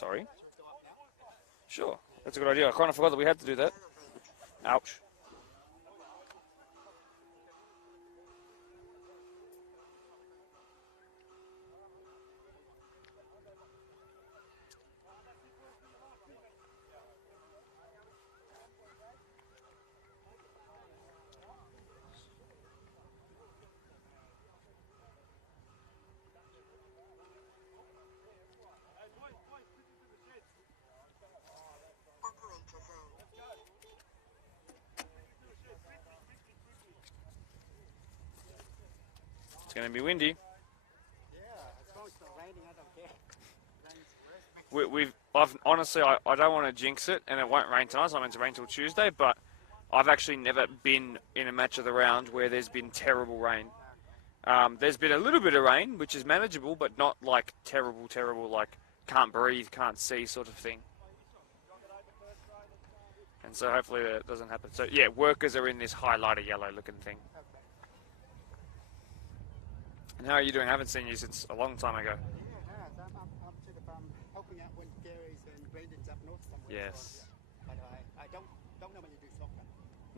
Sorry. Sure. That's a good idea. I kind of forgot that we had to do that. Ouch. It's going to be windy. Honestly, I don't want to jinx it, and it won't rain tonight. It's not meant to rain till Tuesday, but I've actually never been in a match of the round where there's been terrible rain. There's been a little bit of rain, which is manageable, but not like terrible, like can't breathe, can't see sort of thing. And so hopefully that doesn't happen. So yeah, workers are in this highlighter yellow looking thing. And how are you doing? I haven't seen you since a long time ago. Yeah, I'm sort of helping out when Gary's and Brendan's up north somewhere. Yes. But I don't know when you do soccer.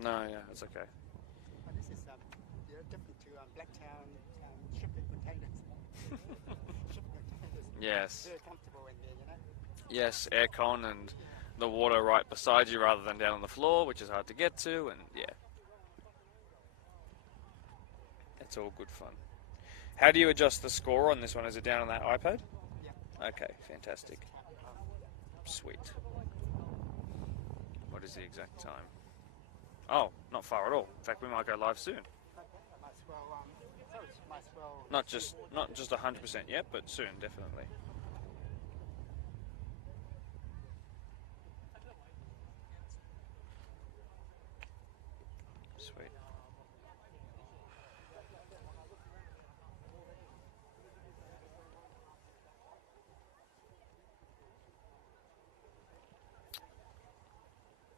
No, yeah, that's okay. But this is different to Blacktown shipping containers. Shipping containers. Yes. Very comfortable in there, you know. Yes, aircon and the water right beside you rather than down on the floor, which is hard to get to, and yeah. It's all good fun. How do you adjust the score on this one? Is it down on that iPad? Yeah. Okay, fantastic. Sweet. What is the exact time? Oh, not far at all. In fact, we might go live soon. Not just 100% yet, but soon, definitely. Sweet.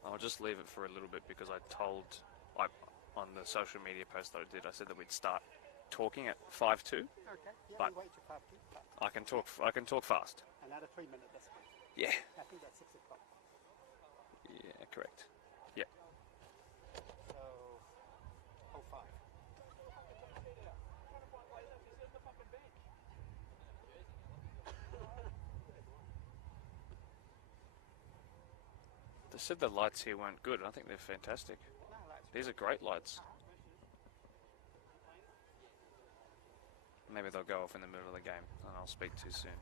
I'll just leave it for a little bit because on the social media post that I did, I said that we'd start talking at 5:02. Okay. Yeah, but wait till 5:02. I can talk fast. Another 3 minutes this one. Yeah. I think that's 6 o'clock. Yeah, correct. Yeah. So, 05. They said the lights here weren't good. I think they're fantastic. These are great lights. Maybe they'll go off in the middle of the game and I'll speak too soon.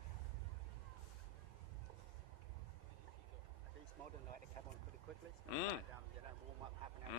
These modern lights come on pretty quickly. So Mm. Warm up, half an hour.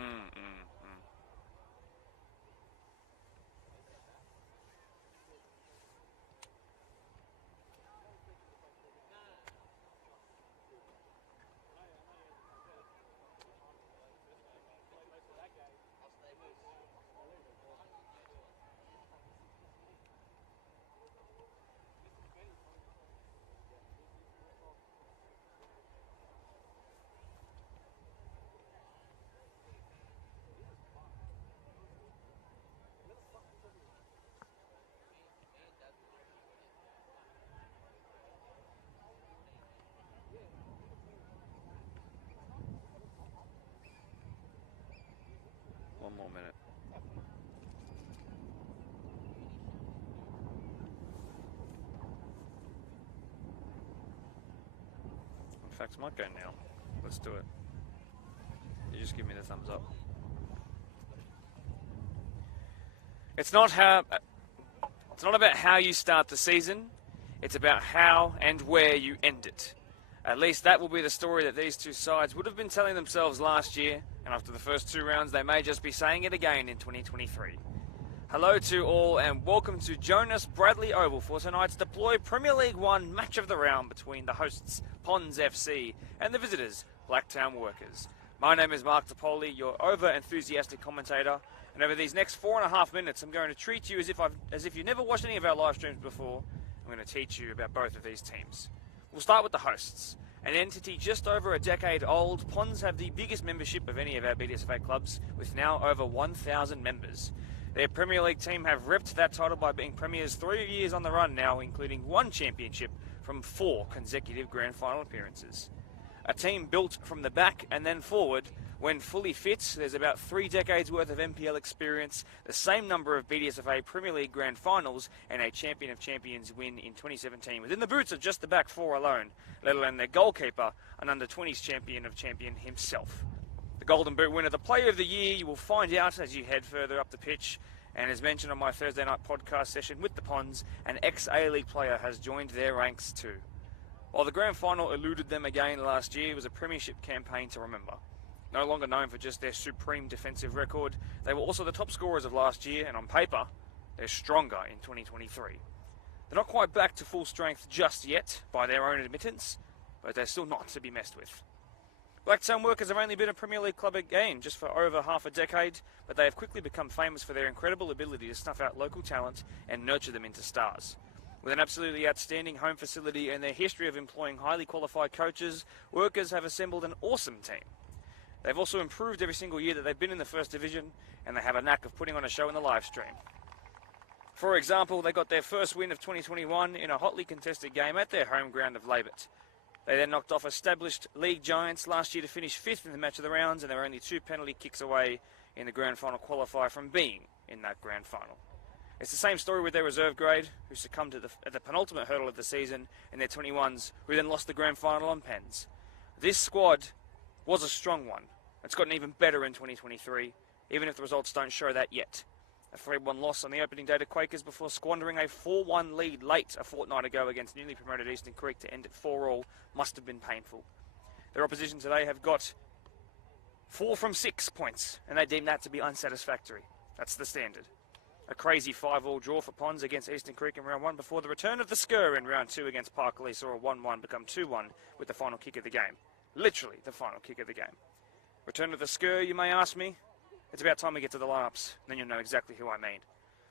One more minute. In fact, I might go now. Let's do it. You just give me the thumbs up. It's not about how you start the season. It's about how and where you end it. At least that will be the story that these two sides would have been telling themselves last year, and after the first 2 rounds, they may just be saying it again in 2023. Hello to all, and welcome to Jonas Bradley Oval for tonight's Deploy Premier League 1 match of the round between the hosts, Ponds FC, and the visitors, Blacktown Workers. My name is Mark DePoli, your over-enthusiastic commentator, and over these next 4.5 minutes, I'm going to treat you as if you've never watched any of our live streams before. I'm going to teach you about both of these teams. We'll start with the hosts. An entity just over a decade old, Ponds have the biggest membership of any of our BDSFA clubs, with now over 1,000 members. Their Premier League team have ripped that title by being premiers 3 years on the run now, including 1 championship from 4 consecutive grand final appearances. A team built from the back and then forward. When fully fit, there's about 3 decades worth of NPL experience, the same number of BDSFA Premier League Grand Finals, and a Champion of Champions win in 2017 within the boots of just the back 4 alone, let alone their goalkeeper, an under-20s Champion of Champion himself. The Golden Boot winner, the Player of the Year, you will find out as you head further up the pitch. And as mentioned on my Thursday night podcast session with the Ponds, an ex-A-League player has joined their ranks too. While the Grand Final eluded them again last year, it was a premiership campaign to remember. No longer known for just their supreme defensive record, they were also the top scorers of last year, and on paper, they're stronger in 2023. They're not quite back to full strength just yet, by their own admittance, but they're still not to be messed with. Blacktown Workers have only been a Premier League club again just for over half a decade, but they have quickly become famous for their incredible ability to snuff out local talent and nurture them into stars. With an absolutely outstanding home facility and their history of employing highly qualified coaches, Workers have assembled an awesome team. They've also improved every single year that they've been in the First Division, and they have a knack of putting on a show in the live stream. For example, they got their first win of 2021 in a hotly contested game at their home ground of Labert. They then knocked off established league giants last year to finish 5th in the match of the rounds, and they were only 2 penalty kicks away in the grand final qualifier from being in that grand final. It's the same story with their reserve grade, who succumbed at the penultimate hurdle of the season, and their 21s, who then lost the grand final on pens. This squad was a strong one. It's gotten even better in 2023, even if the results don't show that yet. A 3-1 loss on the opening day to Quakers before squandering a 4-1 lead late a fortnight ago against newly promoted Eastern Creek to end at 4-all must have been painful. Their opposition today have got 4 from 6 points, and they deem that to be unsatisfactory. That's the standard. A crazy 5-all draw for Ponds against Eastern Creek in round 1 before the return of the Skur in round 2 against Parkley saw a 1-1 become 2-1 with the final kick of the game. Literally the final kick of the game. Return of the Skur, you may ask me? It's about time we get to the lineups, then you'll know exactly who I mean.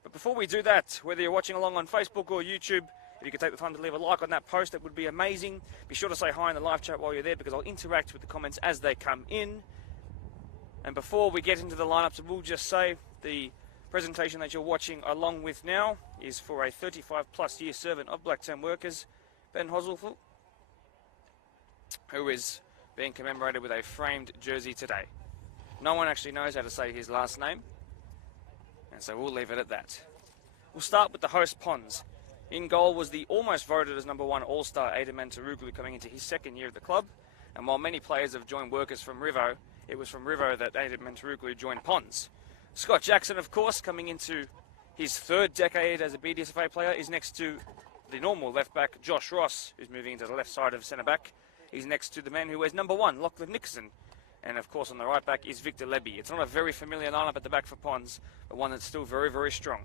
But before we do that, whether you're watching along on Facebook or YouTube, if you could take the time to leave a like on that post, that would be amazing. Be sure to say hi in the live chat while you're there, because I'll interact with the comments as they come in. And before we get into the lineups, I will just say the presentation that you're watching along with now is for a 35-plus year servant of Blacktown Workers, Ben Hosselful, who is being commemorated with a framed jersey today. No one actually knows how to say his last name, and so we'll leave it at that. We'll start with the host Ponds. In goal was the almost voted as #1 All-Star Aidan Mantaruglu coming into his 2nd year of the club, and while many players have joined Workers from Rivo, it was from Rivo that Aidan Mantaruglu joined Ponds. Scott Jackson, of course, coming into his 3rd decade as a BDSFA player, is next to the normal left-back Josh Ross, who's moving into the left side of centre-back. He's next to the man who wears #1, Lachlan Nixon. And, of course, on the right back is Victor Leby. It's not a very familiar lineup at the back for Ponds, but one that's still very, very strong.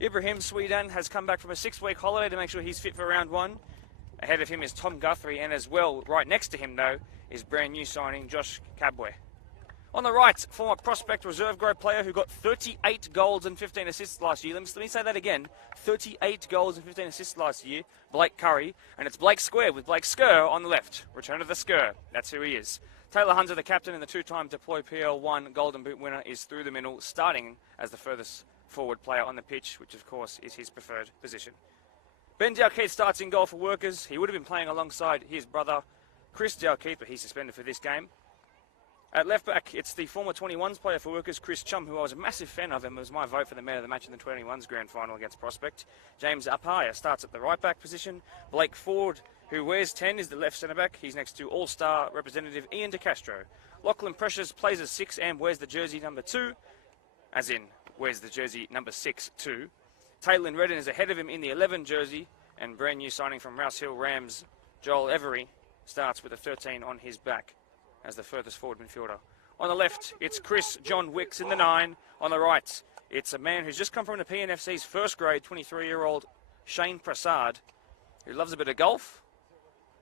Ibrahim Swedan has come back from a 6-week holiday to make sure he's fit for round 1. Ahead of him is Tom Guthrie, and as well, right next to him, though, is brand new signing Josh Cabwe. On the right, former prospect reserve grade player who got 38 goals and 15 assists last year. Let me say that again. 38 goals and 15 assists last year. Blake Curry. And it's Blake Square with Blake Skur on the left. Return of the Skur. That's who he is. Taylor Hunter, the captain and the 2-time Deploy PL1 Golden Boot winner, is through the middle, starting as the furthest forward player on the pitch, which of course is his preferred position. Ben Dalkeith starts in goal for Workers. He would have been playing alongside his brother, Chris Dalkeith, but he's suspended for this game. At left back, it's the former 21s player for Workers, Chris Chum, who I was a massive fan of, and was my vote for the man of the match in the 21s grand final against Prospect. James Apaya starts at the right back position. Blake Ford, who wears 10, is the left centre back. He's next to All-Star representative Ian DeCastro. Lachlan Precious plays as 6 and wears the jersey #2, as in wears the jersey #6 too. Taylin Redden is ahead of him in the 11 jersey, and brand new signing from Rouse Hill Rams, Joel Every, starts with a 13 on his back as the furthest forward midfielder. On the left, it's Chris John Wicks in the 9. On the right, it's a man who's just come from the PNFC's first grade, 23-year-old Shane Prasad, who loves a bit of golf.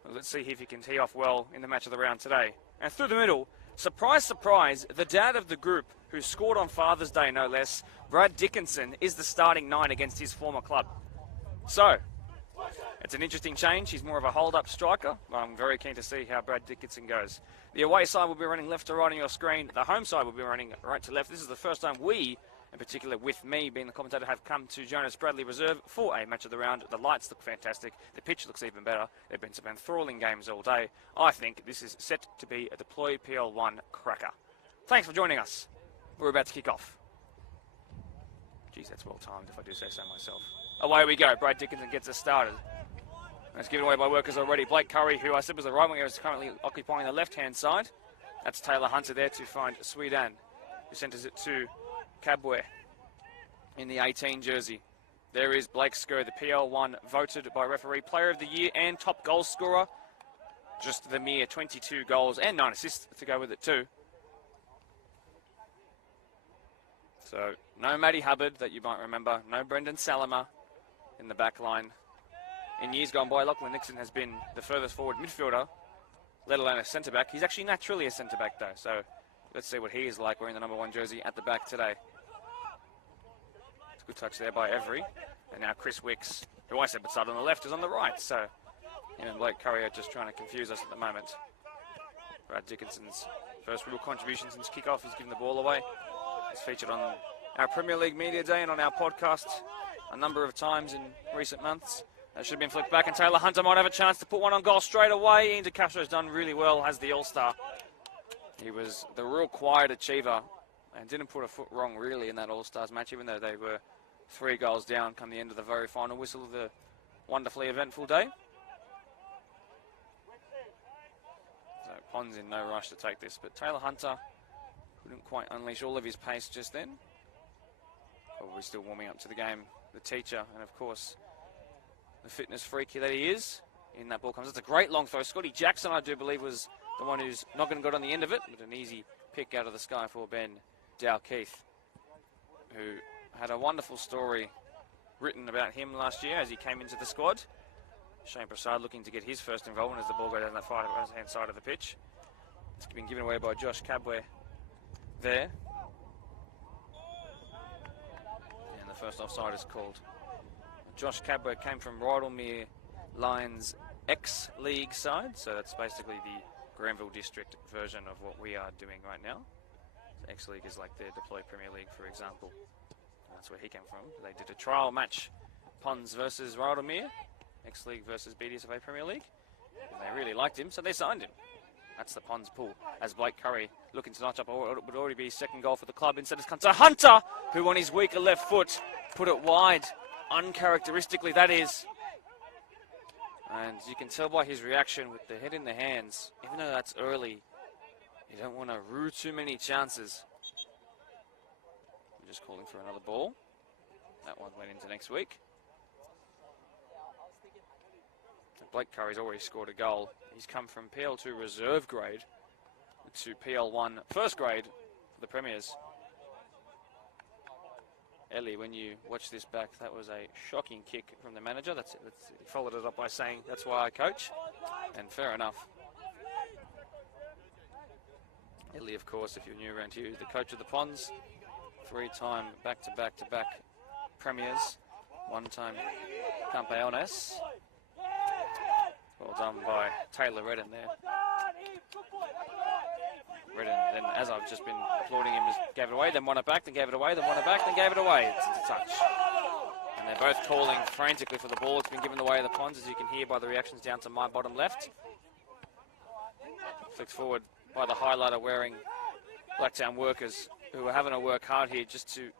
Well, let's see if he can tee off well in the match of the round today. And through the middle, surprise, surprise, the dad of the group, who scored on Father's Day no less, Brad Dickinson, is the starting 9 against his former club. So, it's an interesting change. He's more of a hold-up striker. I'm very keen to see how Brad Dickinson goes. The away side will be running left to right on your screen. The home side will be running right to left. This is the first time we in particular with me being the commentator, have come to Jonas Bradley Reserve for a match of the round. The lights look fantastic. The pitch looks even better. There have been some enthralling games all day. I think this is set to be a Deploy PL1 cracker. Thanks for joining us. We're about to kick off. Geez, that's well timed if I do say so myself. Away we go. Brad Dickinson gets us started. It's given away by workers already. Blake Curry, who I said was the right winger, is currently occupying the left-hand side. That's Taylor Hunter there to find Sweden, who centres it to Cabware in the 18 jersey. There is Blake Skur, the PL1 voted by referee Player of the Year and top goal scorer. Just the mere 22 goals and 9 assists to go with it too. So no Matty Hubbard that you might remember, no Brendan Salama in the back line. In years gone by, Lachlan Nixon has been the furthest forward midfielder, let alone a centre-back. He's actually naturally a centre-back though, so let's see what he is like wearing the number 1 jersey at the back today. It's a good touch there by Every. And now Chris Wicks, who I said would start on the left, is on the right. So him and Blake Curry are just trying to confuse us at the moment. Brad Dickinson's first real contribution since kickoff. He's given the ball away. It's featured on our Premier League Media Day and on our podcast a number of times in recent months. That should have been flicked back, and Taylor Hunter might have a chance to put one on goal straight away. Ian DeCastro's done really well as the All-Star. He was the real quiet achiever and didn't put a foot wrong really in that All-Stars match, even though they were 3 goals down come the end of the very final whistle of the wonderfully eventful day. So Pond's in no rush to take this, but Taylor Hunter couldn't quite unleash all of his pace just then. Probably still warming up to the game. The teacher, and of course, the fitness freak that he is. In that ball comes. It's a great long throw. Scotty Jackson, I do believe, was the one who's not going to go on the end of it, but an easy pick out of the sky for Ben Dalkeith, who had a wonderful story written about him last year as he came into the squad. Shane Prasad looking to get his first involvement as the ball goes down that far right-hand side of the pitch. It's been given away by Josh Cabware there. And the first offside is called. Josh Cabware came from Rydalmere Lions X-League side, so that's basically the Granville District version of what we are doing right now. So X-League is like their Deploy Premier League, for example. That's where he came from. They did a trial match, Ponds versus Rydalmere, X-League versus BDSFA Premier League. And they really liked him, so they signed him. That's the Ponds pool. As Blake Curry looking to notch up what would already be his second goal for the club. Instead it's come to Hunter, who on his weaker left foot put it wide. Uncharacteristically, that is. And you can tell by his reaction with the head in the hands, even though that's early, you don't want to rue too many chances. I'm just calling for another ball. That one went into next week. Blake Curry's already scored a goal. He's come from PL2 reserve grade to PL1 first grade for the Premiers. Ellie, when you watch this back, that was a shocking kick from the manager. He followed it up by saying, "That's why I coach," and fair enough. Ellie, of course, if you're new around here, is the coach of the Ponds. 3-time back-to-back-to-back Premiers. 1-time Campeones. Well done by Taylor Redden there. Redden, then, as I've just been applauding him, just gave it away, then won it back, then gave it away, then won it back, then gave it away. It's a touch. And they're both calling frantically for the ball. It's been given away to the Ponds, as you can hear by the reactions down to my bottom left. Flicked forward by the highlighter wearing Blacktown workers, who are having to work hard here just to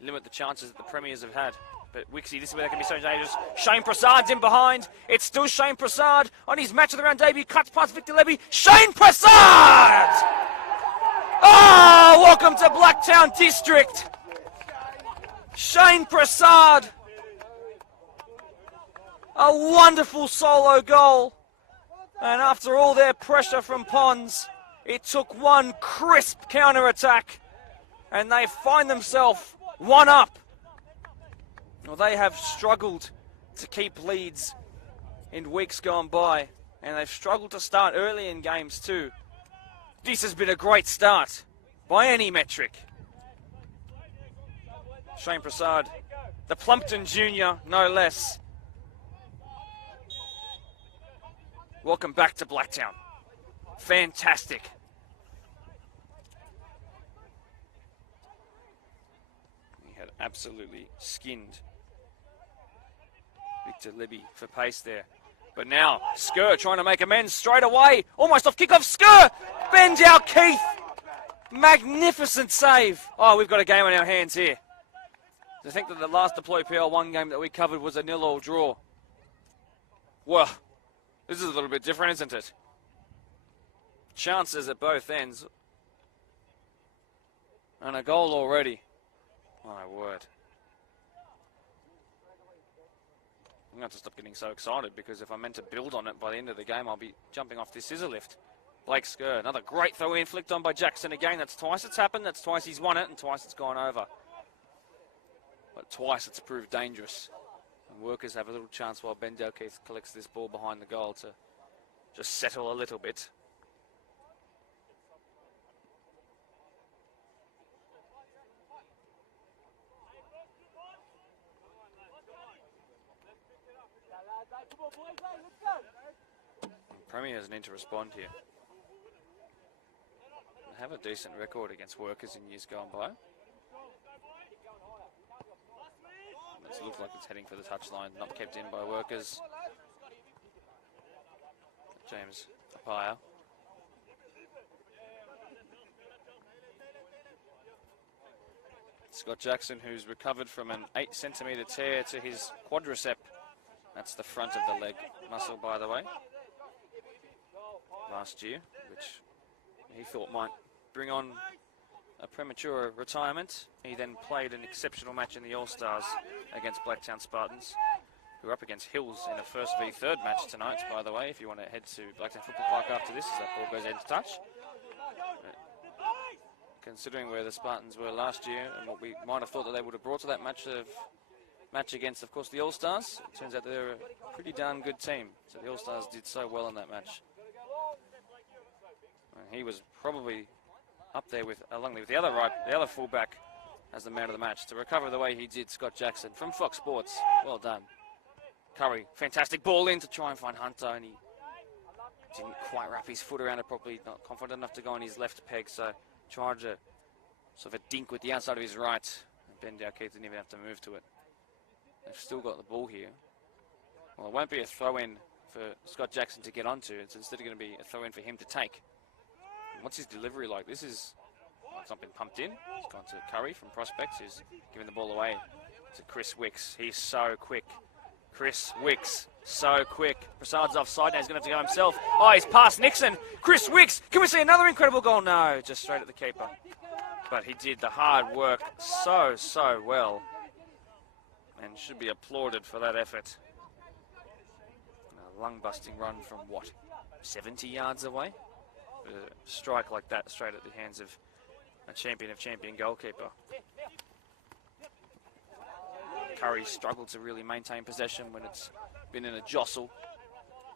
limit the chances that the Premiers have had. But Wixie, this is where they can be so dangerous. Shane Prasad's in behind. It's still Shane Prasad on his match of the round debut. Cuts past Victor Levy. Shane Prasad! Oh, welcome to Blacktown District. Shane Prasad. A wonderful solo goal. And after all their pressure from Ponds, it took one crisp counter-attack. And they find themselves one up. Well, they have struggled to keep leads in weeks gone by, and they've struggled to start early in games too. This has been a great start by any metric. Shane Prasad, the Plumpton Junior, no less. Welcome back to Blacktown. Fantastic. absolutely skinned Victor Libby for pace there. But now, Skur trying to make amends straight away. Almost off kickoff. Skur bends out Keith. Magnificent save. Oh, we've got a game on our hands here. To think that the last Deploy PL1 game that we covered was a 0-0 draw. Well, this is a little bit different, isn't it? Chances at both ends. And a goal already. My word. I'm going to have to stop getting so excited, because if I'm meant to build on it by the end of the game, I'll be jumping off this scissor lift. Blake Skur, another great throw in, flicked on by Jackson again. That's twice it's happened, that's twice he's won it, and twice it's gone over. But twice it's proved dangerous. And Workers have a little chance while Ben Delkeith collects this ball behind the goal to just settle a little bit. Premiers need to respond here. They have a decent record against Workers in years gone by. It looks like it's heading for the touchline, not kept in by Workers. James Apaya. Scott Jackson, who's recovered from an 8-centimetre tear to his quadricep. That's the front of the leg muscle, by the way. Last year, which he thought might bring on a premature retirement. He then played an exceptional match in the All-Stars against Blacktown Spartans, who are up against Hills in a first v third match tonight, by the way, if you want to head to Blacktown Football Park after this, as that ball goes into touch. But considering where the Spartans were last year and what we might have thought that they would have brought to that match against, of course, the All-Stars, it turns out they're a pretty darn good team. So the All-Stars did so well in that match. And he was probably up there with, along with the other fullback as the man of the match, to recover the way he did. Scott Jackson from Fox Sports. Well done. Curry, fantastic ball in to try and find Hunter, and he didn't quite wrap his foot around it properly, not confident enough to go on his left peg, so tried to sort of a dink with the outside of his right. And Ben Dowkeith didn't even have to move to it. They've still got the ball here. Well, it won't be a throw-in for Scott Jackson to get onto. It's instead going to be a throw-in for him to take. And what's his delivery like? This is... It's not been pumped in. It's gone to Curry from Prospects, who's giving the ball away to Chris Wicks. He's so quick. Chris Wicks, so quick. Prasad's offside now. He's going to have to go himself. Oh, he's past Nixon. Chris Wicks. Can we see another incredible goal? No, just straight at the keeper. But he did the hard work so well, and should be applauded for that effort. A lung-busting run from, what, 70 yards away? A strike like that straight at the hands of a champion of champion goalkeeper. Curry struggled to really maintain possession when it's been in a jostle.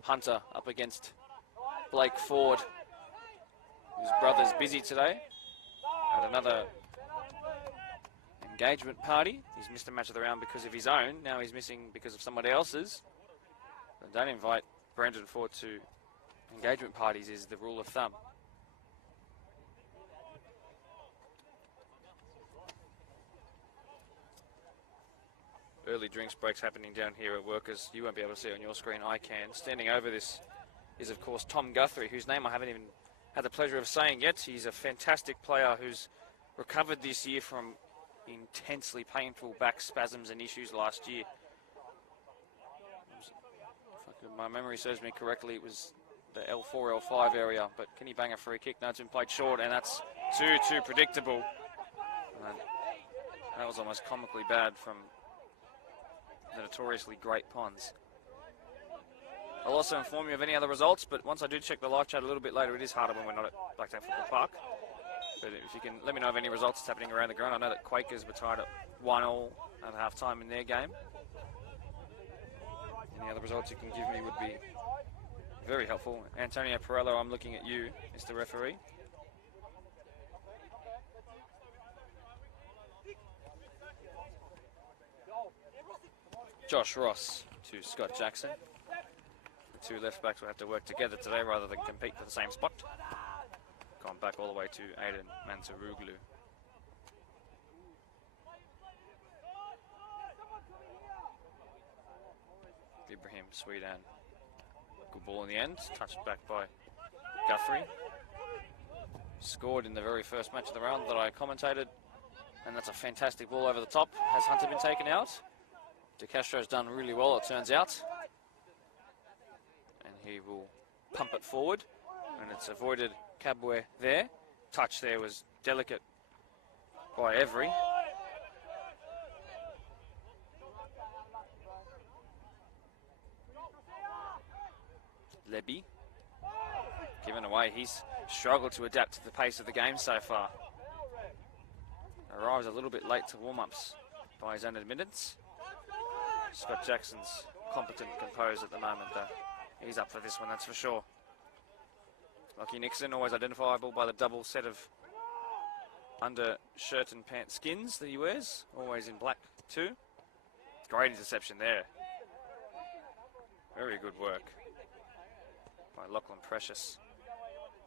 Hunter up against Blake Ford, whose brother's busy today at another engagement party. He's missed a match of the round because of his own. Now he's missing because of somebody else's. But don't invite Brandon Ford to engagement parties is the rule of thumb. Early drinks breaks happening down here at Workers. You won't be able to see it on your screen. I can. Standing over this is, of course, Tom Guthrie, whose name I haven't even had the pleasure of saying yet. He's a fantastic player who's recovered this year from intensely painful back spasms and issues last year. If my memory serves me correctly, it was the L4, L5 area. But can he bang a free kick? No, it's been played short, and that's too predictable. And that was almost comically bad from the notoriously great Ponds. I'll also inform you of any other results, but once I do check the live chat a little bit later, it is harder when we're not at Blacktown Football Park. But if you can let me know of any results that's happening around the ground. I know that Quakers were tied at 1-1 at half-time in their game. Any other results you can give me would be very helpful. Antonio Perello, I'm looking at you, Mr. Referee. Josh Ross to Scott Jackson. The two left backs will have to work together today rather than compete for the same spot. Gone back all the way to Aiden Mantaruglu. Ibrahim Sweetan. Good ball in the end, touched back by Guthrie. Scored in the very first match of the round that I commentated, and that's a fantastic ball over the top. Has Hunter been taken out? De Castro's done really well, it turns out. And he will pump it forward, and it's avoided Kabwe there. Touch there was delicate by Every. Lebby given away. He's struggled to adapt to the pace of the game so far. Arrives a little bit late to warm-ups by his own admittance. Scott Jackson's competent composed at the moment though. He's up for this one, that's for sure. Lockie Nixon, always identifiable by the double set of undershirt and pant skins that he wears. Always in black too. Great interception there. Very good work by Lachlan Precious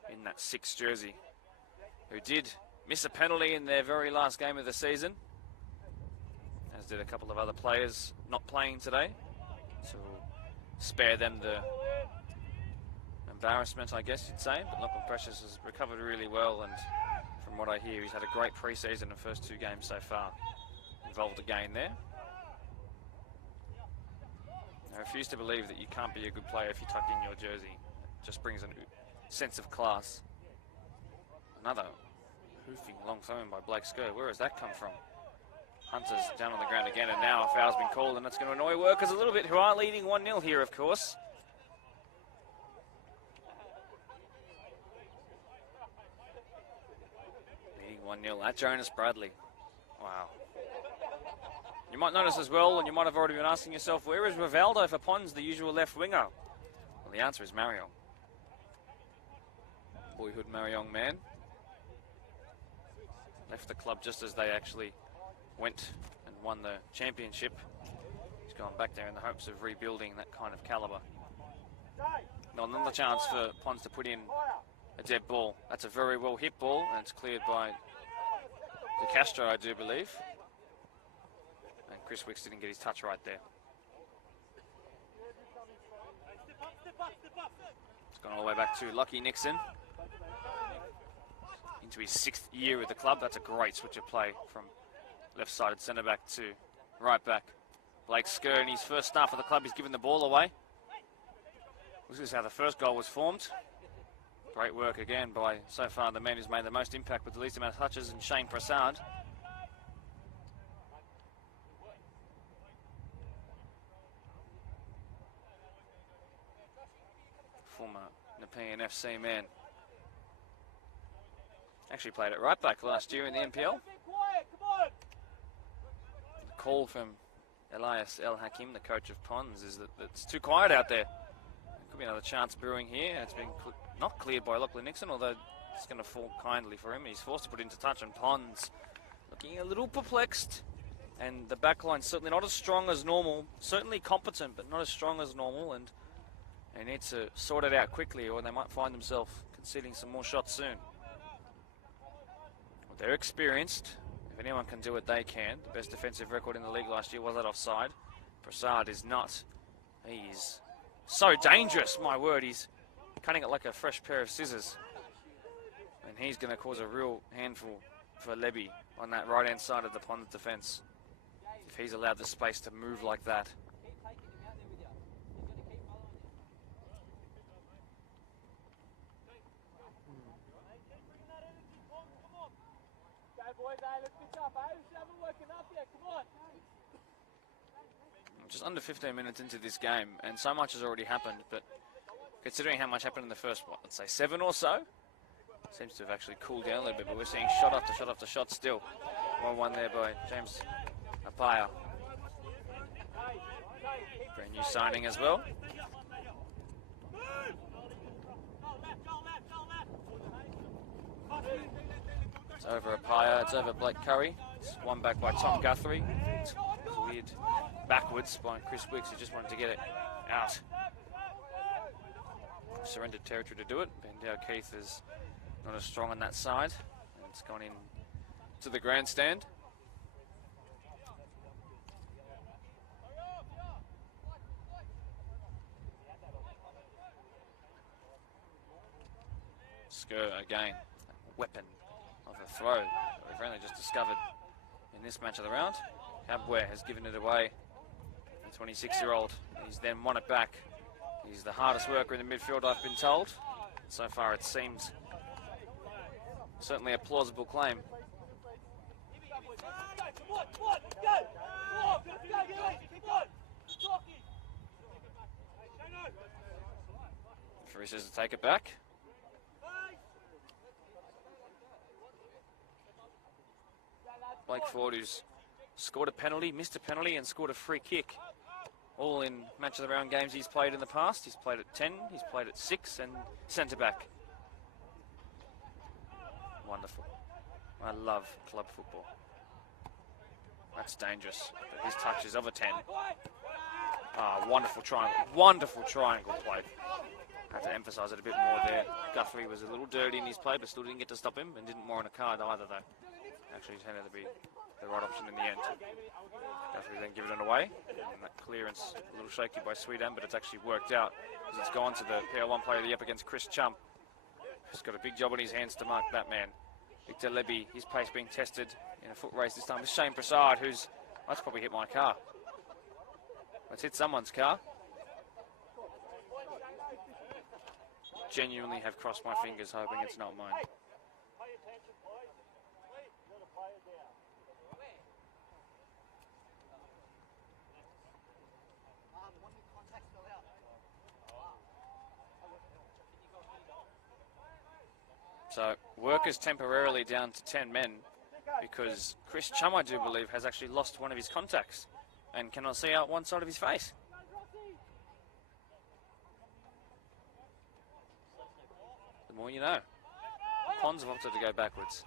in that 6 jersey, who did miss a penalty in their very last game of the season, as did a couple of other players not playing today, so we'll spare them the embarrassment, I guess you'd say. But Lachlan Precious has recovered really well, and from what I hear, he's had a great pre-season in the first 2 games so far. Involved again there. I refuse to believe that you can't be a good player if you tuck in your jersey. It just brings a sense of class. Another hoofing long thrown by Blake Skur. Where has that come from? Hunter's down on the ground again, and now a foul's been called, and that's going to annoy workers a little bit, who are leading 1-0 here, of course. Leading 1-0 at Jonas Bradley. Wow. You might notice as well, and you might have already been asking yourself, where is Rivaldo for Pons, the usual left winger? Well, the answer is Marion. Boyhood Marion man. Left the club just as they actually went and won the championship. He's gone back there in the hopes of rebuilding that kind of calibre. Now another chance for Pons to put in a dead ball. That's a very well hit ball, and it's cleared by De Castro, I do believe. And Chris Wicks didn't get his touch right there. It's gone all the way back to Lockie Nixon. Into his 6th year with the club. That's a great switch of play from left-sided centre-back to right-back. Blake Skur in his first start for the club, he's given the ball away. This is how the first goal was formed. Great work again by, so far, the man who's made the most impact with the least amount of touches, and Shane Prasad. Former Nepean FC man. Actually played at right back last year in the NPL. The call from Elias El Hakim, the coach of Pons, is that it's too quiet out there. Could be another chance brewing here. It's been not cleared by Lachlan Nixon, although it's going to fall kindly for him. He's forced to put into touch, and Pons looking a little perplexed. And the back line's certainly not as strong as normal. Certainly competent, but not as strong as normal. And they need to sort it out quickly, or they might find themselves conceding some more shots soon. They're experienced. If anyone can do it, they can. The best defensive record in the league last year was that offside. Prasad is not. He's so dangerous, my word. He's cutting it like a fresh pair of scissors. And he's going to cause a real handful for Lebby on that right-hand side of the Pons defence, if he's allowed the space to move like that. Just under 15 minutes into this game, and so much has already happened, but considering how much happened in the first, let's say 7 or so, seems to have actually cooled down a little bit, but we're seeing shot after shot after shot still. 1-1 there by James Apaya. Brand new signing as well. It's over Apaya, it's over Blake Curry. It's one back by Tom Guthrie. It's cleared backwards by Chris Wicks, who just wanted to get it out. Surrendered territory to do it. Bandau Keith is not as strong on that side. And it's gone in to the grandstand. Sker again, weapon of a throw we've only just discovered in this match of the round. Cabware has given it away. The 26-year-old, he's then won it back. He's the hardest worker in the midfield, I've been told. So far it seems certainly a plausible claim. Referee says to take it back. Blake Ford, who's scored a penalty, missed a penalty, and scored a free kick. All in match of the round games he's played in the past. He's played at 10, he's played at 6, and centre back. Wonderful. I love club football. That's dangerous. But his touch is of a 10. Ah, wonderful triangle play. Had to emphasise it a bit more there. Guthrie was a little dirty in his play, but still didn't get to stop him, and didn't warrant a card either, though. Actually tended to be the right option in the end. Guthrie then given it away, and that clearance a little shaky by Sweden, but it's actually worked out because it's gone to the PL1 player of the year up against Chris Chum. He's got a big job on his hands to mark that man. Victor Leby, his pace being tested in a foot race this time with Shane Prasad, who's, that's probably hit my car. Let's hit someone's car. Genuinely have crossed my fingers hoping it's not mine. So workers temporarily down to 10 men because Chris Chum, I do believe, has actually lost one of his contacts and cannot see out one side of his face. The more you know. Pons have opted to go backwards.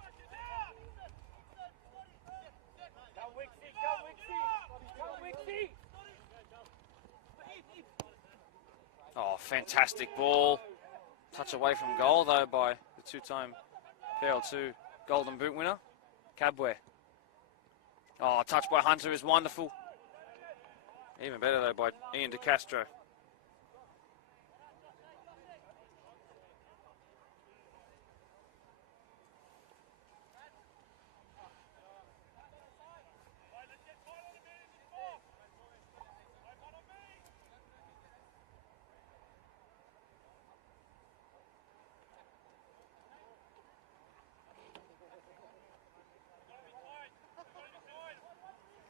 Oh, fantastic ball. Touch away from goal, though, by the two-time PL2 Golden Boot winner, Cabware. Oh, touch by Hunter is wonderful. Even better, though, by Ian De Castro.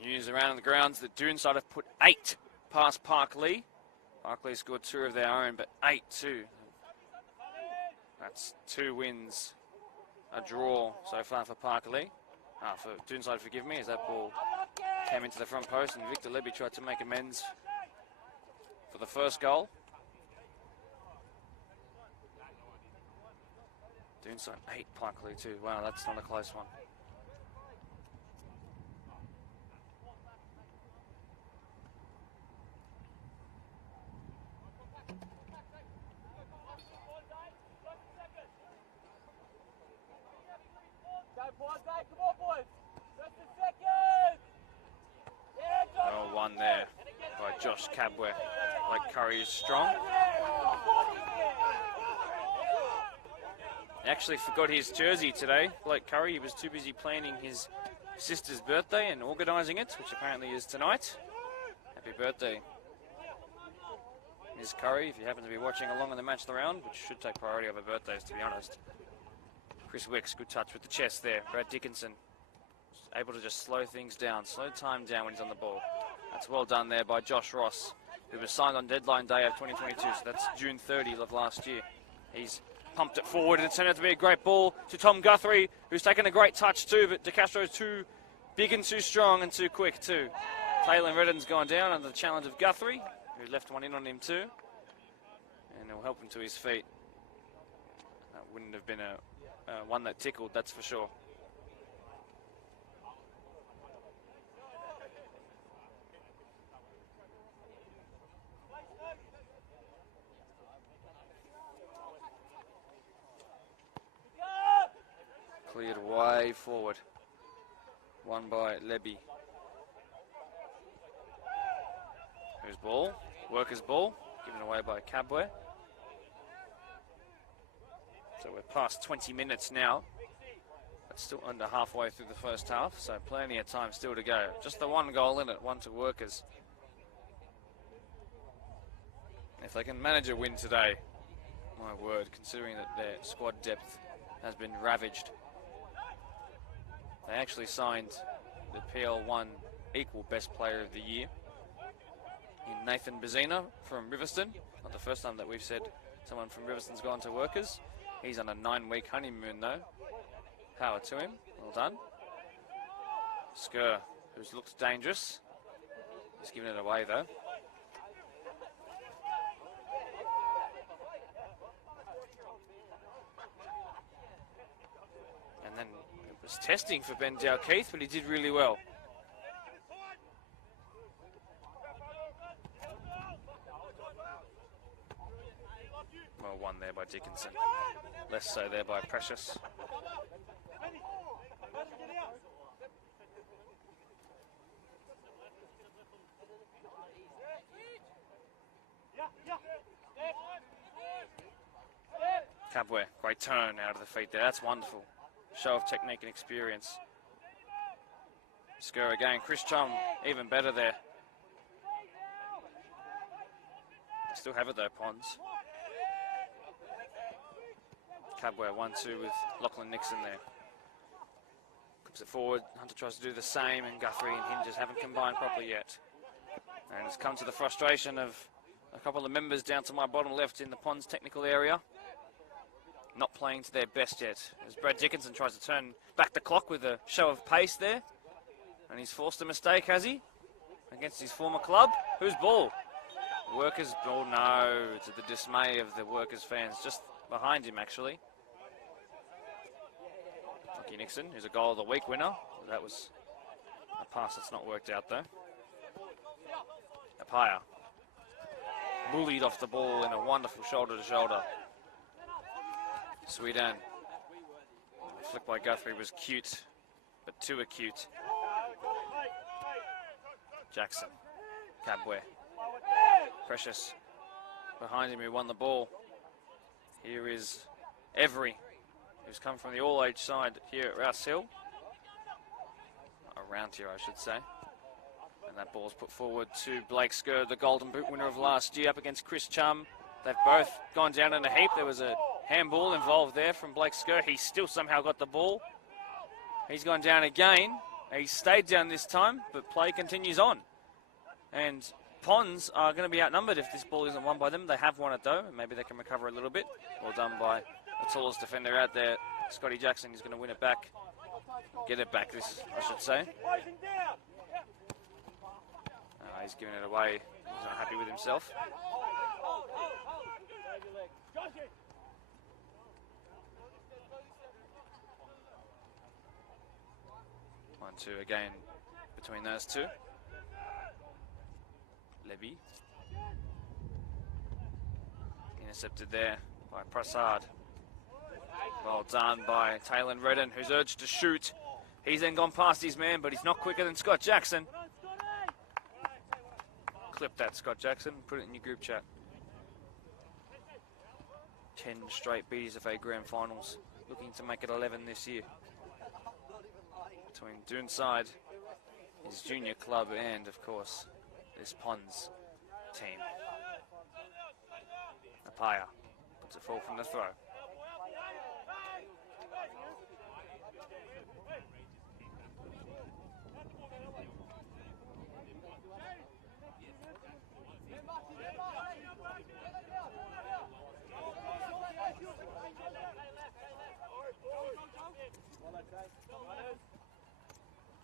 News around the grounds that Doonside have put 8 past Parkley. Parkley scored 2 of their own, but 8-2. That's 2 wins, a draw so far for Parkley. For Doonside, forgive me, as that ball came into the front post and Victor Leby tried to make amends for the first goal. Doonside 8, Parkley 2. Wow, that's not a close one. Well, one there by Josh Cabware. Blake Curry is strong. He actually forgot his jersey today, Blake Curry. He was too busy planning his sister's birthday and organising it, which apparently is tonight. Happy birthday, Ms. Curry, if you happen to be watching along in the match of the round, which should take priority over birthdays, to be honest. Chris Wicks, good touch with the chest there. Brad Dickinson, able to just slow things down, slow time down when he's on the ball. That's well done there by Josh Ross, who was signed on deadline day of 2022, so that's June 30th of last year. He's pumped it forward and it turned out to be a great ball to Tom Guthrie, who's taken a great touch too, but De Castro's too big and too strong and too quick too. Taylor Redden's gone down under the challenge of Guthrie, who left one in on him too, and it'll help him to his feet. That wouldn't have been a one that tickled, that's for sure. Cleared way forward. Won by Leby. Whose ball? Worker's ball. Given away by Cabware. So we're past 20 minutes now. But still under halfway through the first half, so plenty of time still to go. Just the one goal in it, one to Workers. If they can manage a win today, my word, considering that their squad depth has been ravaged. They actually signed the PL1 equal best player of the year in Nathan Bezina from Riverston. Not the first time that we've said someone from Riverston's gone to Workers. He's on a 9-week honeymoon though. Power to him, well done. Skur, who's looked dangerous. He's given it away though. And then it was testing for Ben Dalkeith, but he did really well. Well, one there by Dickinson. Less so there by Precious. Cabware, great turn out of the feet there. That's wonderful. Show of technique and experience. Skur again. Chris Chum, even better there. They still have it though, Pons. Cabware 1-2 with Lachlan Nixon there. Clips it forward. Hunter tries to do the same, and Guthrie and Hinges haven't combined properly yet. And it's come to the frustration of a couple of members down to my bottom left in the Pons technical area. Not playing to their best yet. As Brad Dickinson tries to turn back the clock with a show of pace there. And he's forced a mistake, has he? Against his former club. Whose ball? Workers' ball, no. To the dismay of the Workers fans. Just behind him, actually. Lucky Nixon, who's a goal of the week winner. That was a pass that's not worked out, though. Apaya. Bullied off the ball in a wonderful shoulder-to-shoulder. Sweden. The flick by Guthrie was cute, but too acute. Jackson. Cabware. Precious. Behind him who won the ball. Here is Every, who's come from the all-age side here at Rouse Hill. Around here, I should say. And that ball's put forward to Blake Skur, the Golden Boot winner of last year, up against Chris Chum. They've both gone down in a heap. There was a handball involved there from Blake Skur. He still somehow got the ball. He's gone down again. He's stayed down this time, but play continues on. And Pons are going to be outnumbered if this ball isn't won by them. They have won it though, and maybe they can recover a little bit. Well done by the tallest defender out there, Scotty Jackson. He's going to win it back. Get it back, this I should say. He's giving it away. He's not happy with himself. 1-2 again between those two. Levy. Intercepted there by Prasad. Well done by Taylor Redden, who's urged to shoot. He's then gone past his man, but he's not quicker than Scott Jackson. Clip that, Scott Jackson. Put it in your group chat. 10 straight BDSFA Grand Finals. Looking to make it 11 this year. Between Doonside, his junior club, and, of course, this Pons team. Apaya puts it forward from the throw.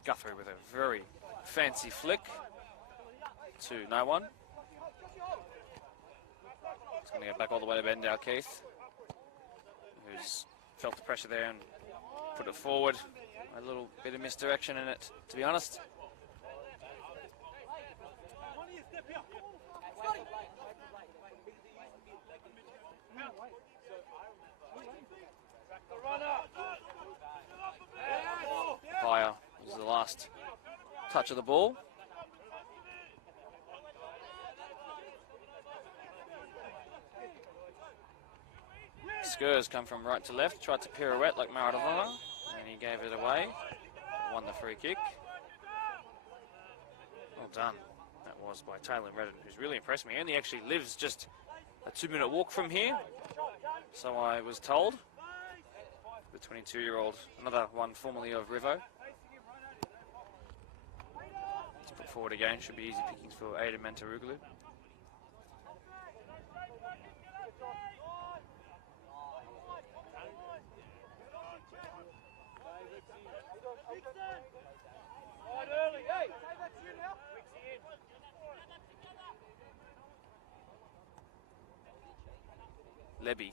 Guthrie with a very fancy flick to no one. It's going to get back all the way to Ben Dalkeith, who's felt the pressure there and put it forward. A little bit of misdirection in it, to be honest. Fire was the last touch of the ball. Skurs come from right to left, tried to pirouette like Maradona, and he gave it away. Won the free kick. Well done. That was by Taylor Redden, who's really impressed me. He only actually lives just a 2-minute walk from here, so I was told. The 22-year-old, another one formerly of Rivo. Let's put forward again, should be easy pickings for Aidan Mantaruglu. Lebby.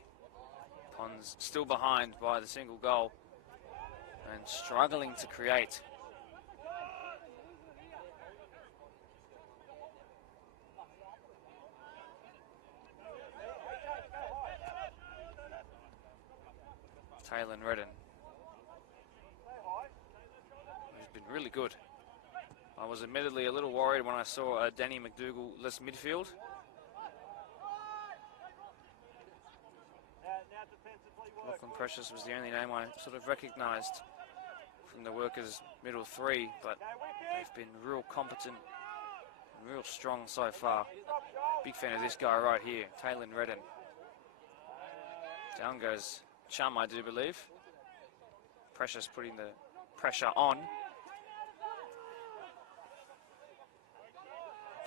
Pons still behind by the single goal and struggling to create. Taylor Redden, who's been really good. I was admittedly a little worried when I saw Danny McDougall-less midfield. Lachlan Precious was the only name I sort of recognised from the Workers' middle three, but they've been real competent and real strong so far. Big fan of this guy right here, Taylor Redden. Down goes Chum, I do believe. Precious putting the pressure on.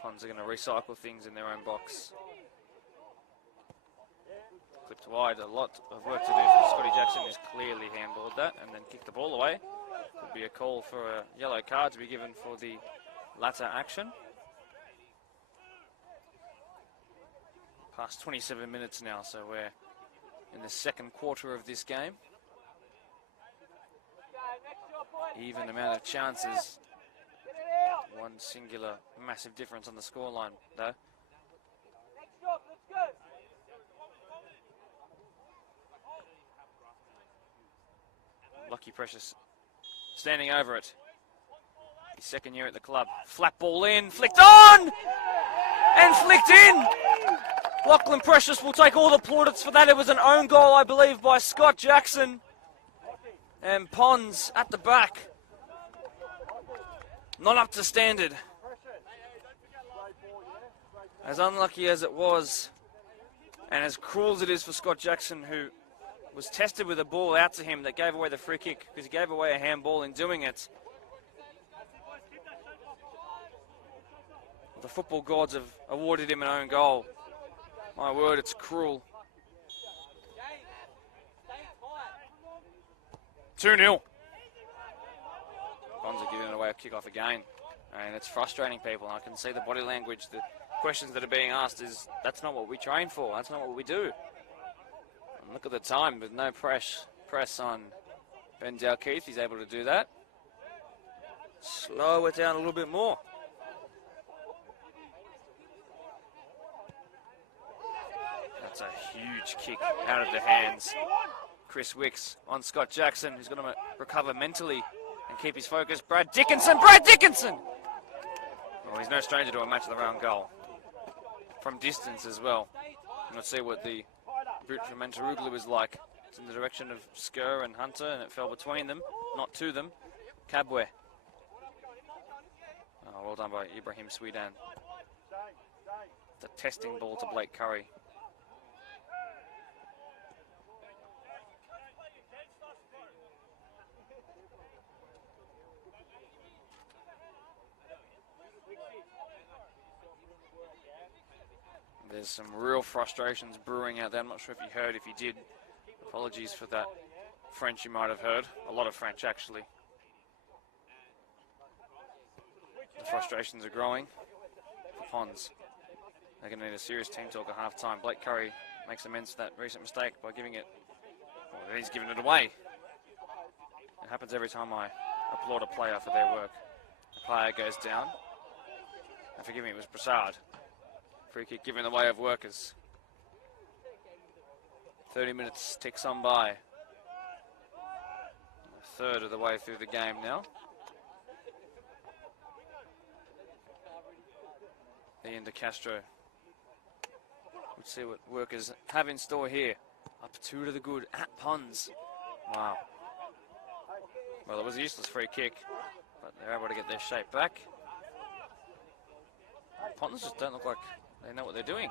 Pons are going to recycle things in their own box. Clipped wide, a lot of work to do for Scotty Jackson, who's clearly handballed that and then kicked the ball away. Could be a call for a yellow card to be given for the latter action. Past 27 minutes now, so we're in the second quarter of this game. Even amount of chances. One singular massive difference on the scoreline, though. Lucky Precious standing over it. His second year at the club. Flat ball in, flicked on! And flicked in! Lachlan Precious will take all the plaudits for that. It was an own goal, I believe, by Scott Jackson. And Pons at the back. Not up to standard. As unlucky as it was, and as cruel as it is for Scott Jackson, who was tested with a ball out to him that gave away the free kick because he gave away a handball in doing it. The football gods have awarded him an own goal. My word, it's cruel. 2-0. Bonds are giving away a kick-off again. And it's frustrating people. I can see the body language, the questions that are being asked is, that's not what we train for. That's not what we do. And look at the time with no press on Ben Dalkeith. He's able to do that. Slow it down a little bit more. That's a huge kick out of the hands. Chris Wicks on Scott Jackson, who's going to recover mentally and keep his focus. Brad Dickinson! Well, he's no stranger to a match of the round goal. From distance as well. Let's see what the route from Mantaruglu is like. It's in the direction of Skur and Hunter, and it fell between them, not to them. Kabwe. Oh, well done by Ibrahim Swedan. The testing ball to Blake Curry. There's some real frustrations brewing out there. I'm not sure if you heard. If you did, apologies for that French you might have heard. A lot of French, actually. The frustrations are growing for Pons. They're going to need a serious team talk at half-time. Blake Curry makes amends for that recent mistake by giving it... Well, he's giving it away. It happens every time I applaud a player for their work. A player goes down. And forgive me, it was Brassard. Free kick given the way of Workers. 30 minutes ticks on by. A third of the way through the game now. Ian De Castro. Let's see what Workers have in store here. Up 2 to the good at Pons. Wow. Well, it was a useless free kick, but they're able to get their shape back. Pons just don't look like they know what they're doing.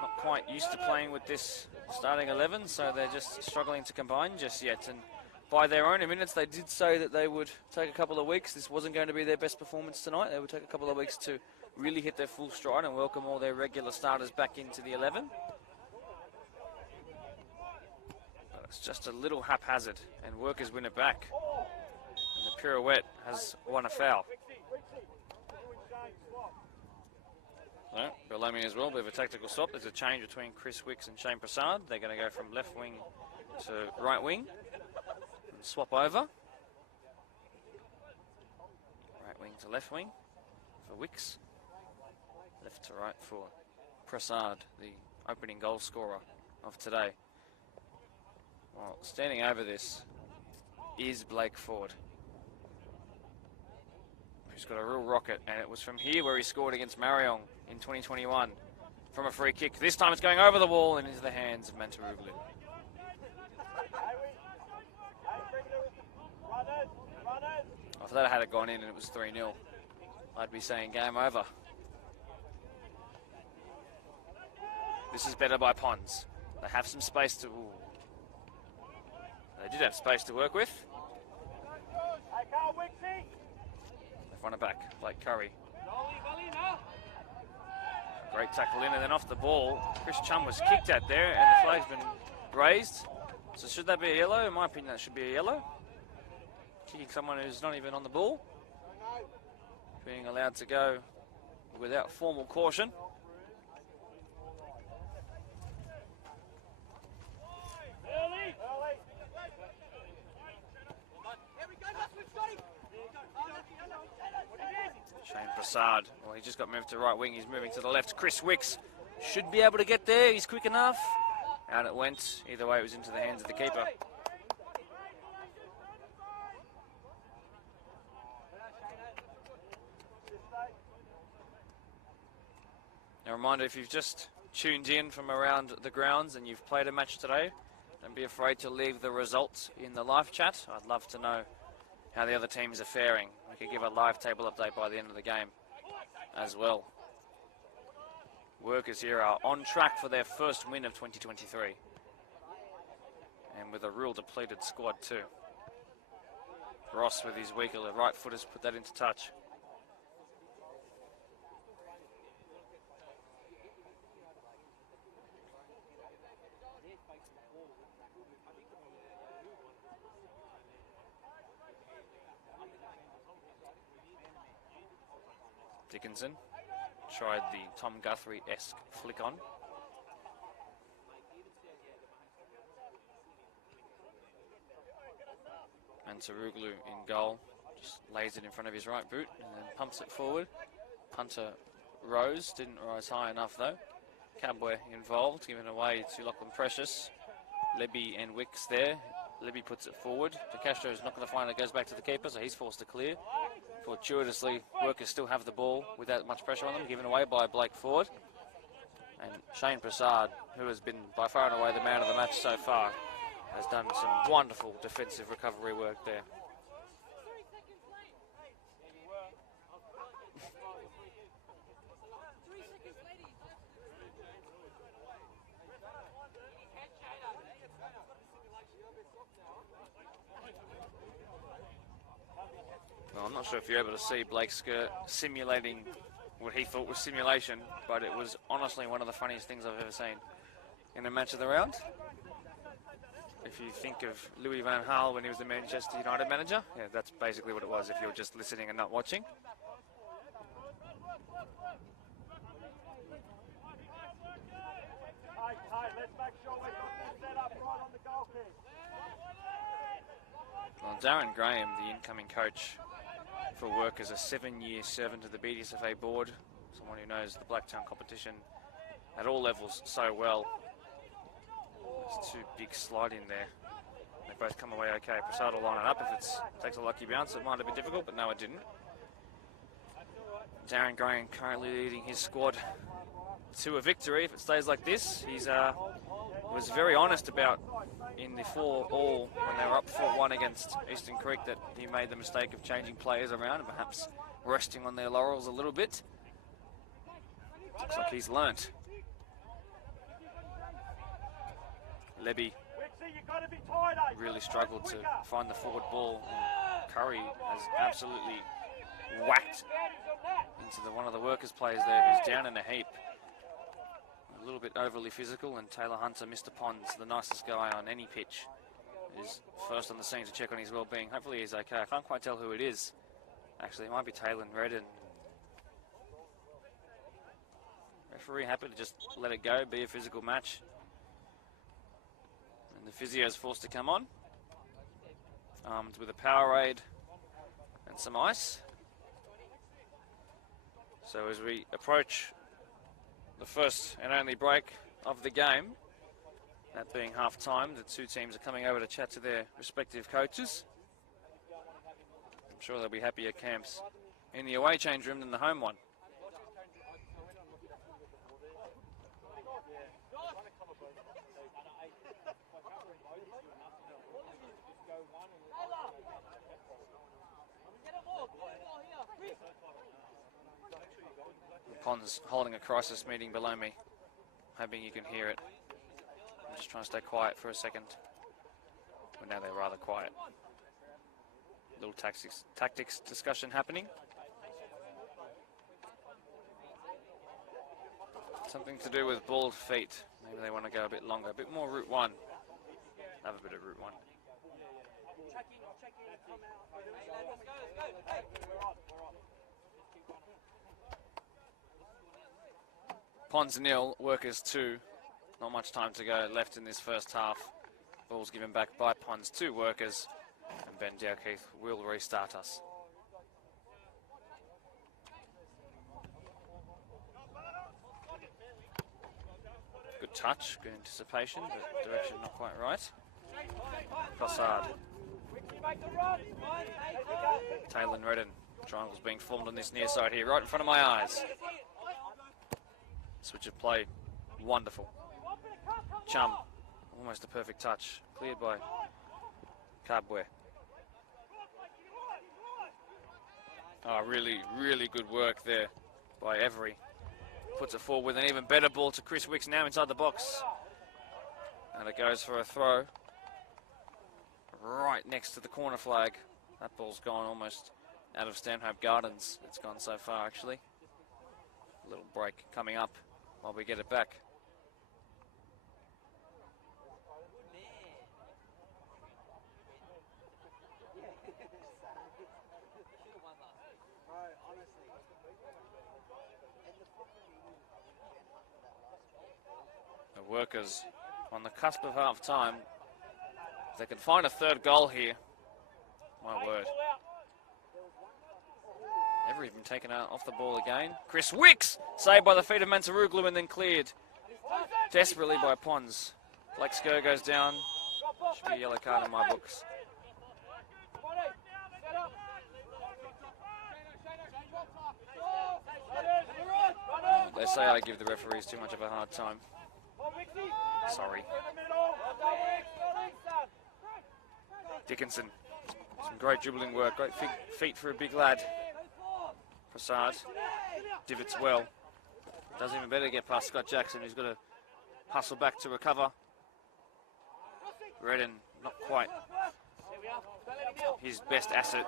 Not quite used to playing with this starting 11, so they're just struggling to combine just yet. And by their own minutes, they did say that they would take a couple of weeks. This wasn't going to be their best performance tonight. They would take a couple of weeks to really hit their full stride and welcome all their regular starters back into the 11. But it's just a little haphazard, and Workers win it back. And the pirouette has won a foul. So, below me as well, bit of a tactical swap. There's a change between Chris Wicks and Shane Prasad. They're going to go from left wing to right wing and swap over. Right wing to left wing for Wicks. Left to right for Prasad, the opening goal scorer of today. Well, standing over this is Blake Ford, who's got a real rocket, and it was from here where he scored against Marion in 2021 from a free kick. This time it's going over the wall and into the hands of Mantaruglu. If that had gone in and it was 3-0, I'd be saying game over. This is better by Pons. They have some space to... Ooh. They did have space to work with. They've run it back. Blake Curry. Great tackle in, and then off the ball, Chris Chum was kicked at there, and the flag's been raised. So should that be a yellow? In my opinion, that should be a yellow. Kicking someone who's not even on the ball. Being allowed to go without formal caution. Shane Prasad, well, he just got moved to right wing. He's moving to the left. Chris Wicks should be able to get there. He's quick enough. Out it went. Either way, it was into the hands of the keeper. A reminder, if you've just tuned in from around the grounds and you've played a match today, don't be afraid to leave the results in the live chat. I'd love to know how the other teams are faring. We could give a live table update by the end of the game as well. Workers here are on track for their first win of 2023. And with a real depleted squad too. Ross with his weaker right foot has put that into touch. Dickinson tried the Tom Guthrie-esque flick on. And Taruglu in goal, just lays it in front of his right boot and then pumps it forward. Punter rose, didn't rise high enough though. Cowboy involved, giving away to Lachlan Precious. Lebby and Wicks there. Lebby puts it forward. DeCastro's not going to find it, goes back to the keeper, so he's forced to clear. Fortuitously, Workers still have the ball without much pressure on them, given away by Blake Ford. And Shane Prasad, who has been by far and away the man of the match so far, has done some wonderful defensive recovery work there. Well, I'm not sure if you're able to see Blake Skirt simulating what he thought was simulation, but it was honestly one of the funniest things I've ever seen in a match of the round. If you think of Louis van Gaal when he was the Manchester United manager, yeah, that's basically what it was if you were just listening and not watching. Well, Darren Graham, the incoming coach for Workers, a 7-year servant to the BDSFA board, someone who knows the Blacktown competition at all levels so well. There's two big slide in there. They both come away okay. Prasad will line it up. If it takes a lucky bounce, it might have been difficult, but no, it didn't. Darren Graham currently leading his squad to a victory. If it stays like this, he's was very honest about in the 4-all when they were up 4-1 against Eastern Creek that he made the mistake of changing players around and perhaps resting on their laurels a little bit. Looks like he's learnt. Lebby really struggled to find the forward ball. Curry has absolutely whacked into one of the workers' players there, who's down in a heap. A little bit overly physical, and Taylor Hunter, Mr. Pons, the nicest guy on any pitch, is first on the scene to check on his well-being. Hopefully he's okay. I can't quite tell who it is. Actually, it might be Taylor Redden. Referee happy to just let it go, be a physical match. And the physio's forced to come on, armed with a Powerade and some ice. So as we approach the first and only break of the game, that being half-time, the two teams are coming over to chat to their respective coaches. I'm sure they'll be happier camps in the away change room than the home one. Pons holding a crisis meeting below me, hoping you can hear it. I'm just trying to stay quiet for a second. But now they're rather quiet. Little tactics discussion happening. Something to do with bald feet. Maybe they want to go a bit longer, a bit more route one. Have a bit of route one. Pons 0, Workers 2. Not much time to go left in this first half. Ball's given back by Pons to Workers, and Ben Dowkeith will restart us. Good touch, good anticipation, but direction not quite right. Prasad. Taylor Redden. Triangle's being formed on this near side here, right in front of my eyes. Switch of play, wonderful. Chum, almost a perfect touch. Cleared by Kabwe. Oh, really, really good work there by Every. Puts it forward with an even better ball to Chris Wicks now inside the box. And it goes for a throw. Right next to the corner flag. That ball's gone almost out of Stanhope Gardens. It's gone so far, actually. A little break coming up while we get it back. The Workers on the cusp of half-time. If they can find a third goal here, my word. Every's been taken out off the ball again. Chris Wicks, saved by the feet of Mansuroglu and then cleared desperately by Pons. Blake Skur goes down. Should be a yellow card in my books. They say I give the referees too much of a hard time. Sorry. Dickinson. Some great dribbling work. Great feet for a big lad. Prasad divots well. Does even better get past Scott Jackson, who's got to hustle back to recover. Redden, not quite his best asset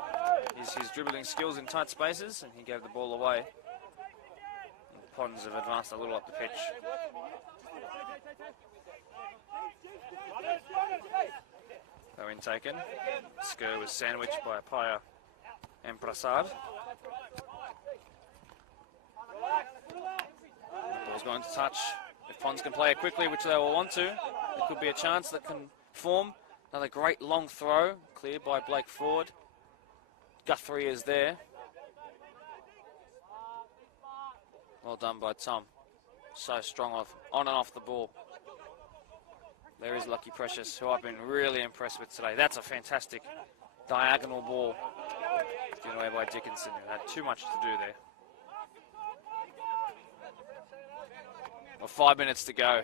is his dribbling skills in tight spaces, and he gave the ball away. And the Pons have advanced a little up the pitch. Throw in taken. Skur was sandwiched by Apaya and Prasad. The ball's going to touch. If Pons can play it quickly, which they will want to, there could be a chance that can form. Another great long throw, cleared by Blake Ford. Guthrie is there. Well done by Tom. So strong on and off the ball. There is Lucky Precious, who I've been really impressed with today. That's a fantastic diagonal ball given away by Dickinson, who had too much to do there. Well, 5 minutes to go.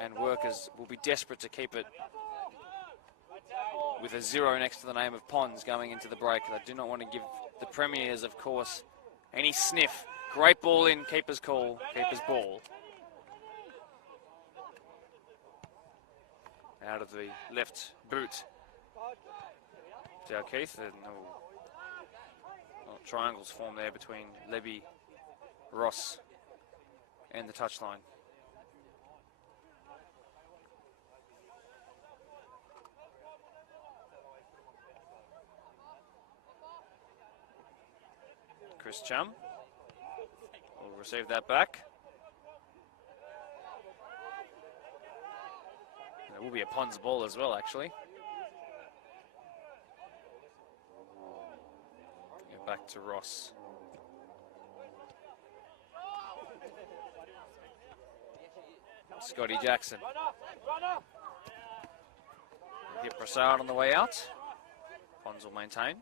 and Workers will be desperate to keep it with a 0 next to the name of Pons going into the break. They do not want to give the Premiers, of course, any sniff. Great ball in, keeper's call, keeper's ball. Out of the left boot to Keith, and triangles form there between Levy, Ross and the touchline. Chris Chum will receive that back. It will be a Pons ball as well, actually. Get back to Ross. Scotty Jackson. Hit Brassard on the way out. Pons will maintain.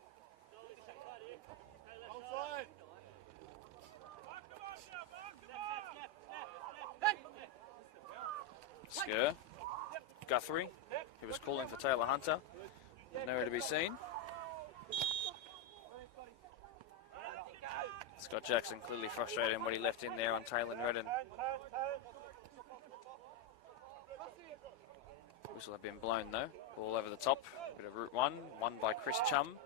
Skur. Guthrie, who was calling for Taylor Hunter, nowhere to be seen. Scott Jackson clearly frustrated in what he left in there on Taylor Redden. Whistle have been blown though, all over the top. Bit of route one, won by Chris Chum.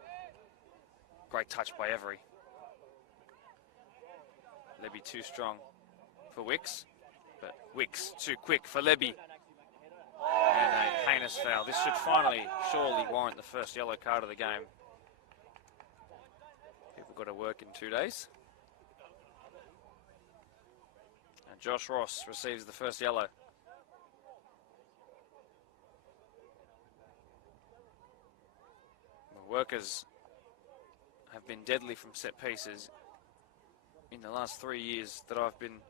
Great touch by Every. Lebby too strong for Wicks, but Wicks too quick for Lebby. And a heinous foul. This should finally, surely warrant the first yellow card of the game. People got to work in 2 days. And Josh Ross receives the first yellow. The Workers have been deadly from set pieces in the last 3 years that I've been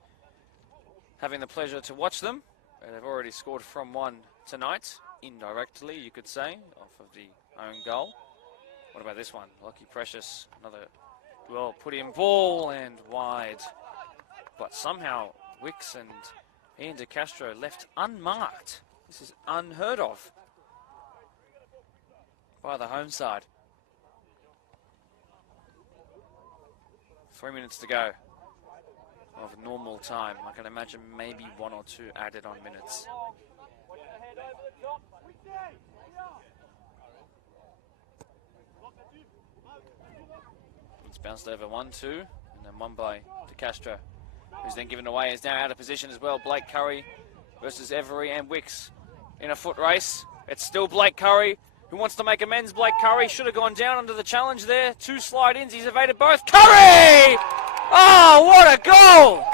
having the pleasure to watch them. They've already scored from one tonight, indirectly, you could say, off of the own goal. What about this one? Lucky Precious, another well put in ball and wide. But somehow Wicks and Ian De Castro left unmarked. This is unheard of by the home side. 3 minutes to go of normal time. I can imagine maybe 1 or 2 added on minutes. It's bounced over 1-2, and then one by De Castro, who's then given away. Is now out of position as well. Blake Curry versus Every and Wicks in a foot race. It's still Blake Curry who wants to make amends. Blake Curry should have gone down under the challenge there. 2 slide-ins, he's evaded both. Curry! Oh, what a goal!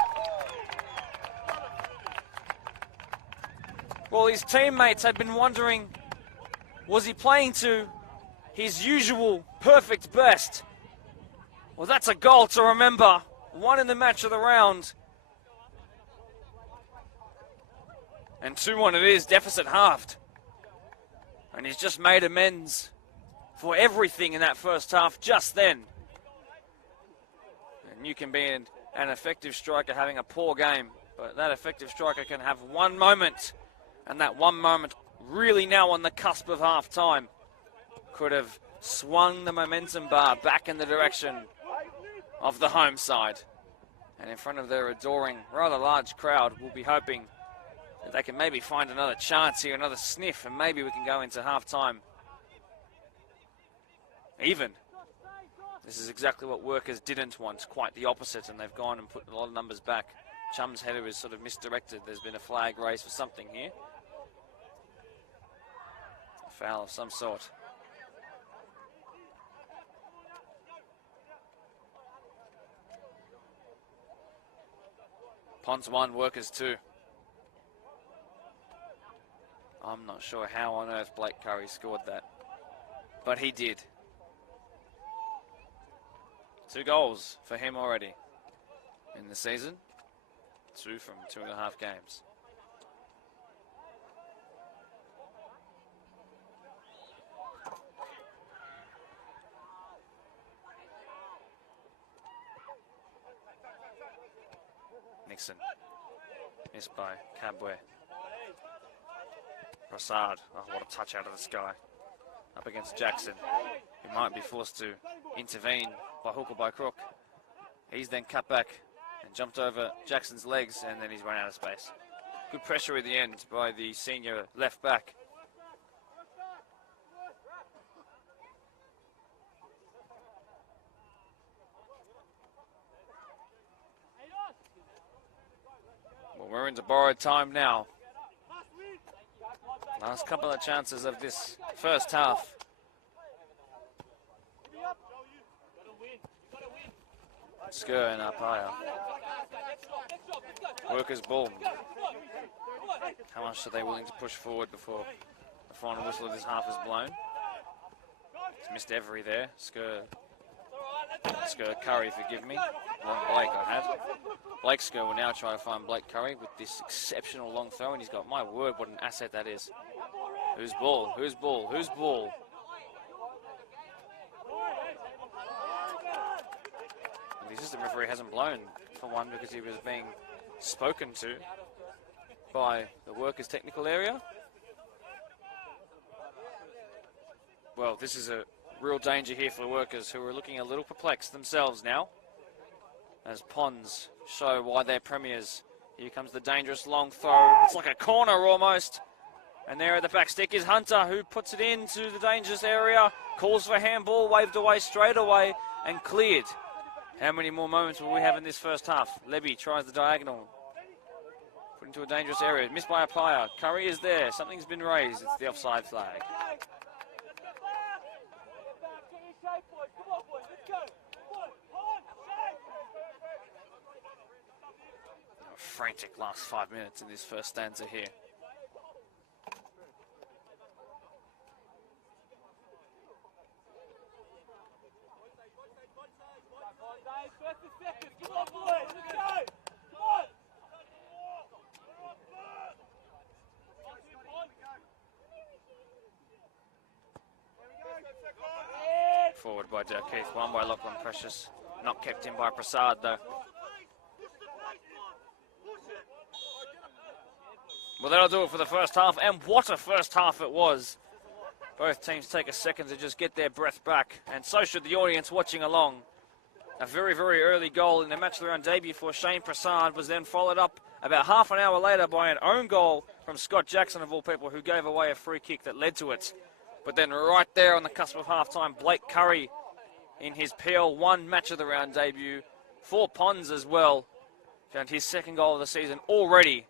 Well, his teammates had been wondering, was he playing to his usual perfect best? Well, that's a goal to remember. 1 in the match of the round. And 2-1 it is, deficit halved. And he's just made amends for everything in that first half just then. And you can be an effective striker having a poor game, but that effective striker can have one moment, and that one moment really now on the cusp of half time could have swung the momentum bar back in the direction of the home side. And in front of their adoring, rather large crowd, we'll be hoping that they can maybe find another chance here, another sniff, and maybe we can go into half time even. This is exactly what Workers didn't want, quite the opposite, and they've gone and put a lot of numbers back. Chum's header is sort of misdirected. There's been a flag raised for something here. A foul of some sort. Pons 1, Workers 2. I'm not sure how on earth Blake Curry scored that, but he did. 2 goals for him already in the season. 2 from 2.5 games. Nixon. Missed by Cabwe. Prasad, oh, what a touch out of the sky. Up against Jackson, who might be forced to intervene by hook or by crook. He's then cut back and jumped over Jackson's legs, and then he's run out of space. Good pressure at the end by the senior left back. Well, we're into borrowed time now. Last couple of chances of this first half. Skur and Arpaia. Workers ball. How much are they willing to push forward before the final whistle of this half is blown? He's missed every there. Skur, Curry, forgive me. Long Blake I had. Blake Skur will now try to find Blake Curry with this exceptional long throw, and he's got, my word, what an asset that is. Who's ball? Who's ball? Who's ball? And the assistant referee hasn't blown for one because he was being spoken to by the workers' technical area. Well, this is a real danger here for the workers, who are looking a little perplexed themselves now, as Pons show why they're premiers. Here comes the dangerous long throw. It's like a corner almost. And there at the back stick is Hunter, who puts it into the dangerous area, calls for handball, waved away straight away and cleared. How many more moments will we have in this first half? Levy tries the diagonal. Put into a dangerous area. Missed by a player. Curry is there. Something's been raised. It's the offside flag. A frantic last 5 minutes in this first stanza here. Forward by Dirk Keith, one by Lachlan Precious. Not kept in by Prasad though. Well, that'll do it for the first half, and what a first half it was. Both teams take a second to just get their breath back, and so should the audience watching along. A very, very early goal in the match of the round debut for Shane Prasad was then followed up about half an hour later by an own goal from Scott Jackson, of all people, who gave away a free kick that led to it. But then right there on the cusp of half-time, Blake Curry in his PL1 match of the round debut for Pons as well, found his second goal of the season already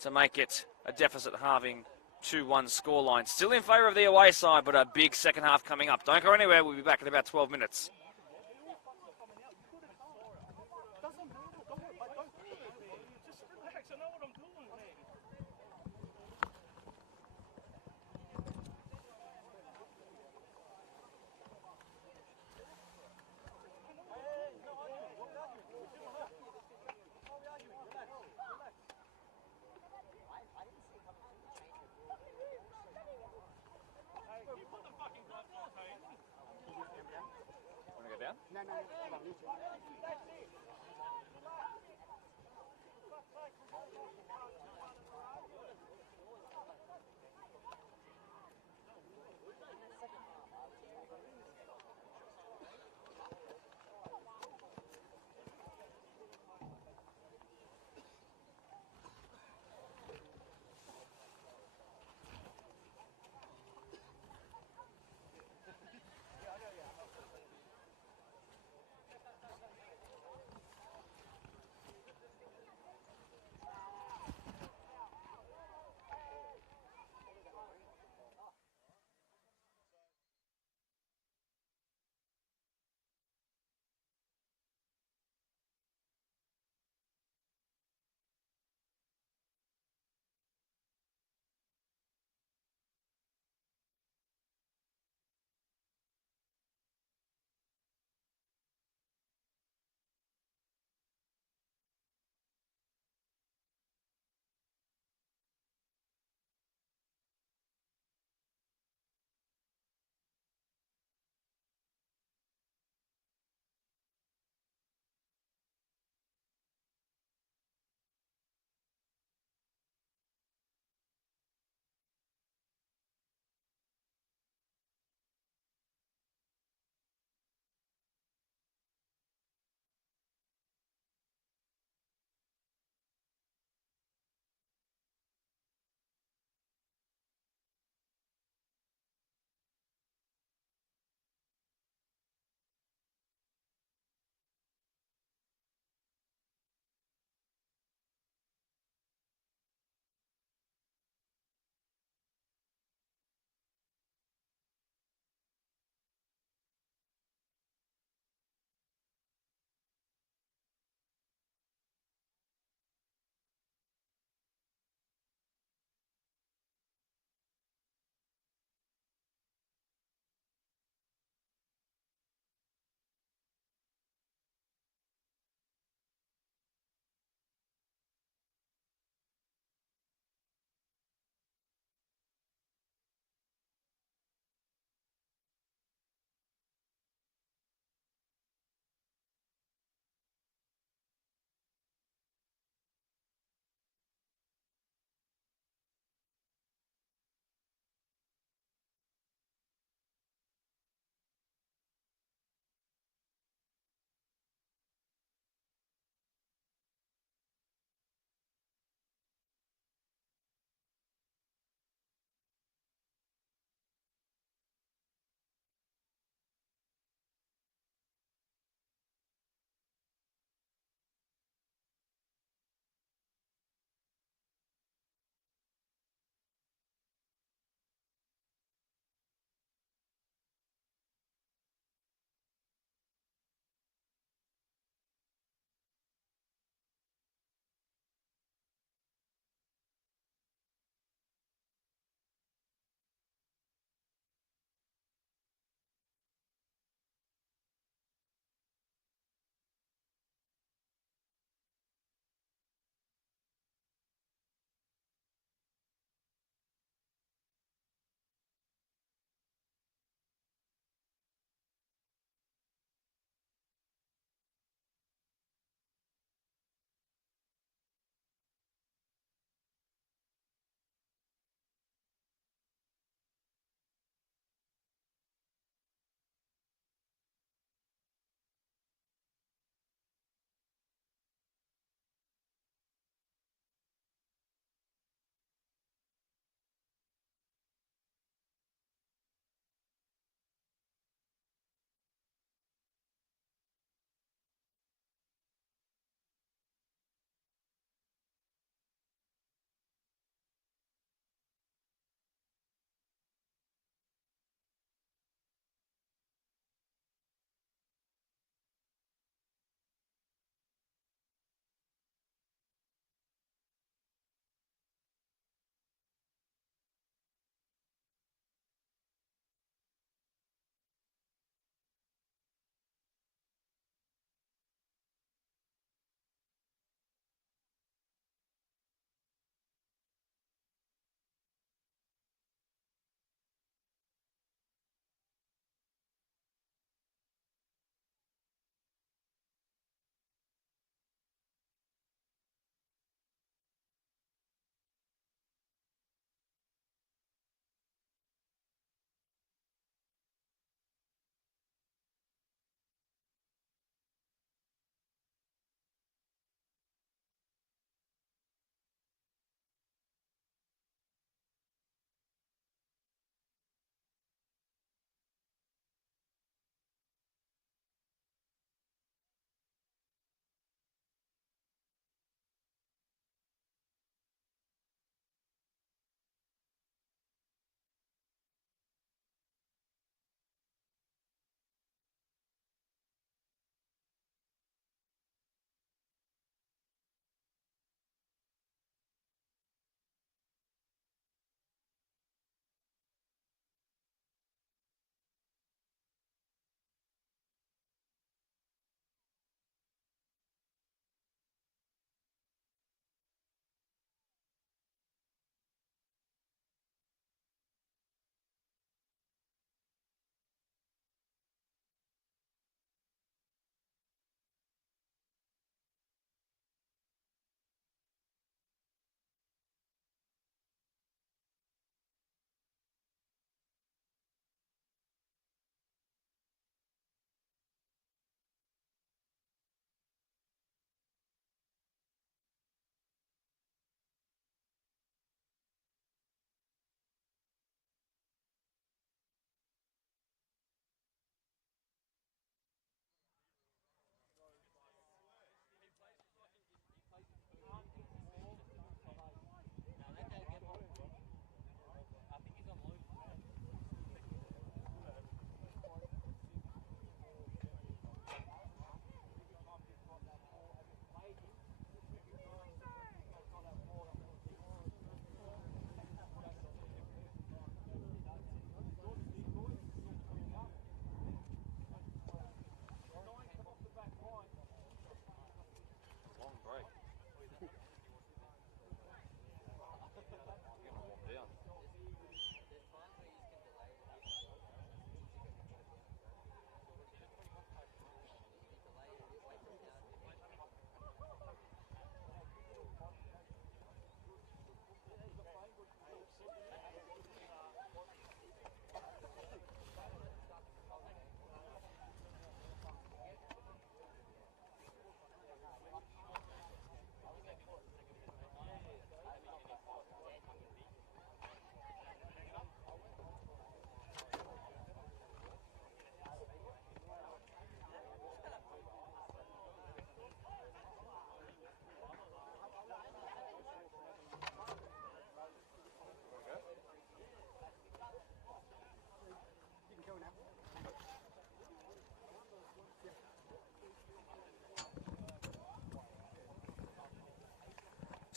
to make it a deficit halving 2-1 scoreline. Still in favour of the away side, but a big second half coming up. Don't go anywhere. We'll be back in about 12 minutes. No.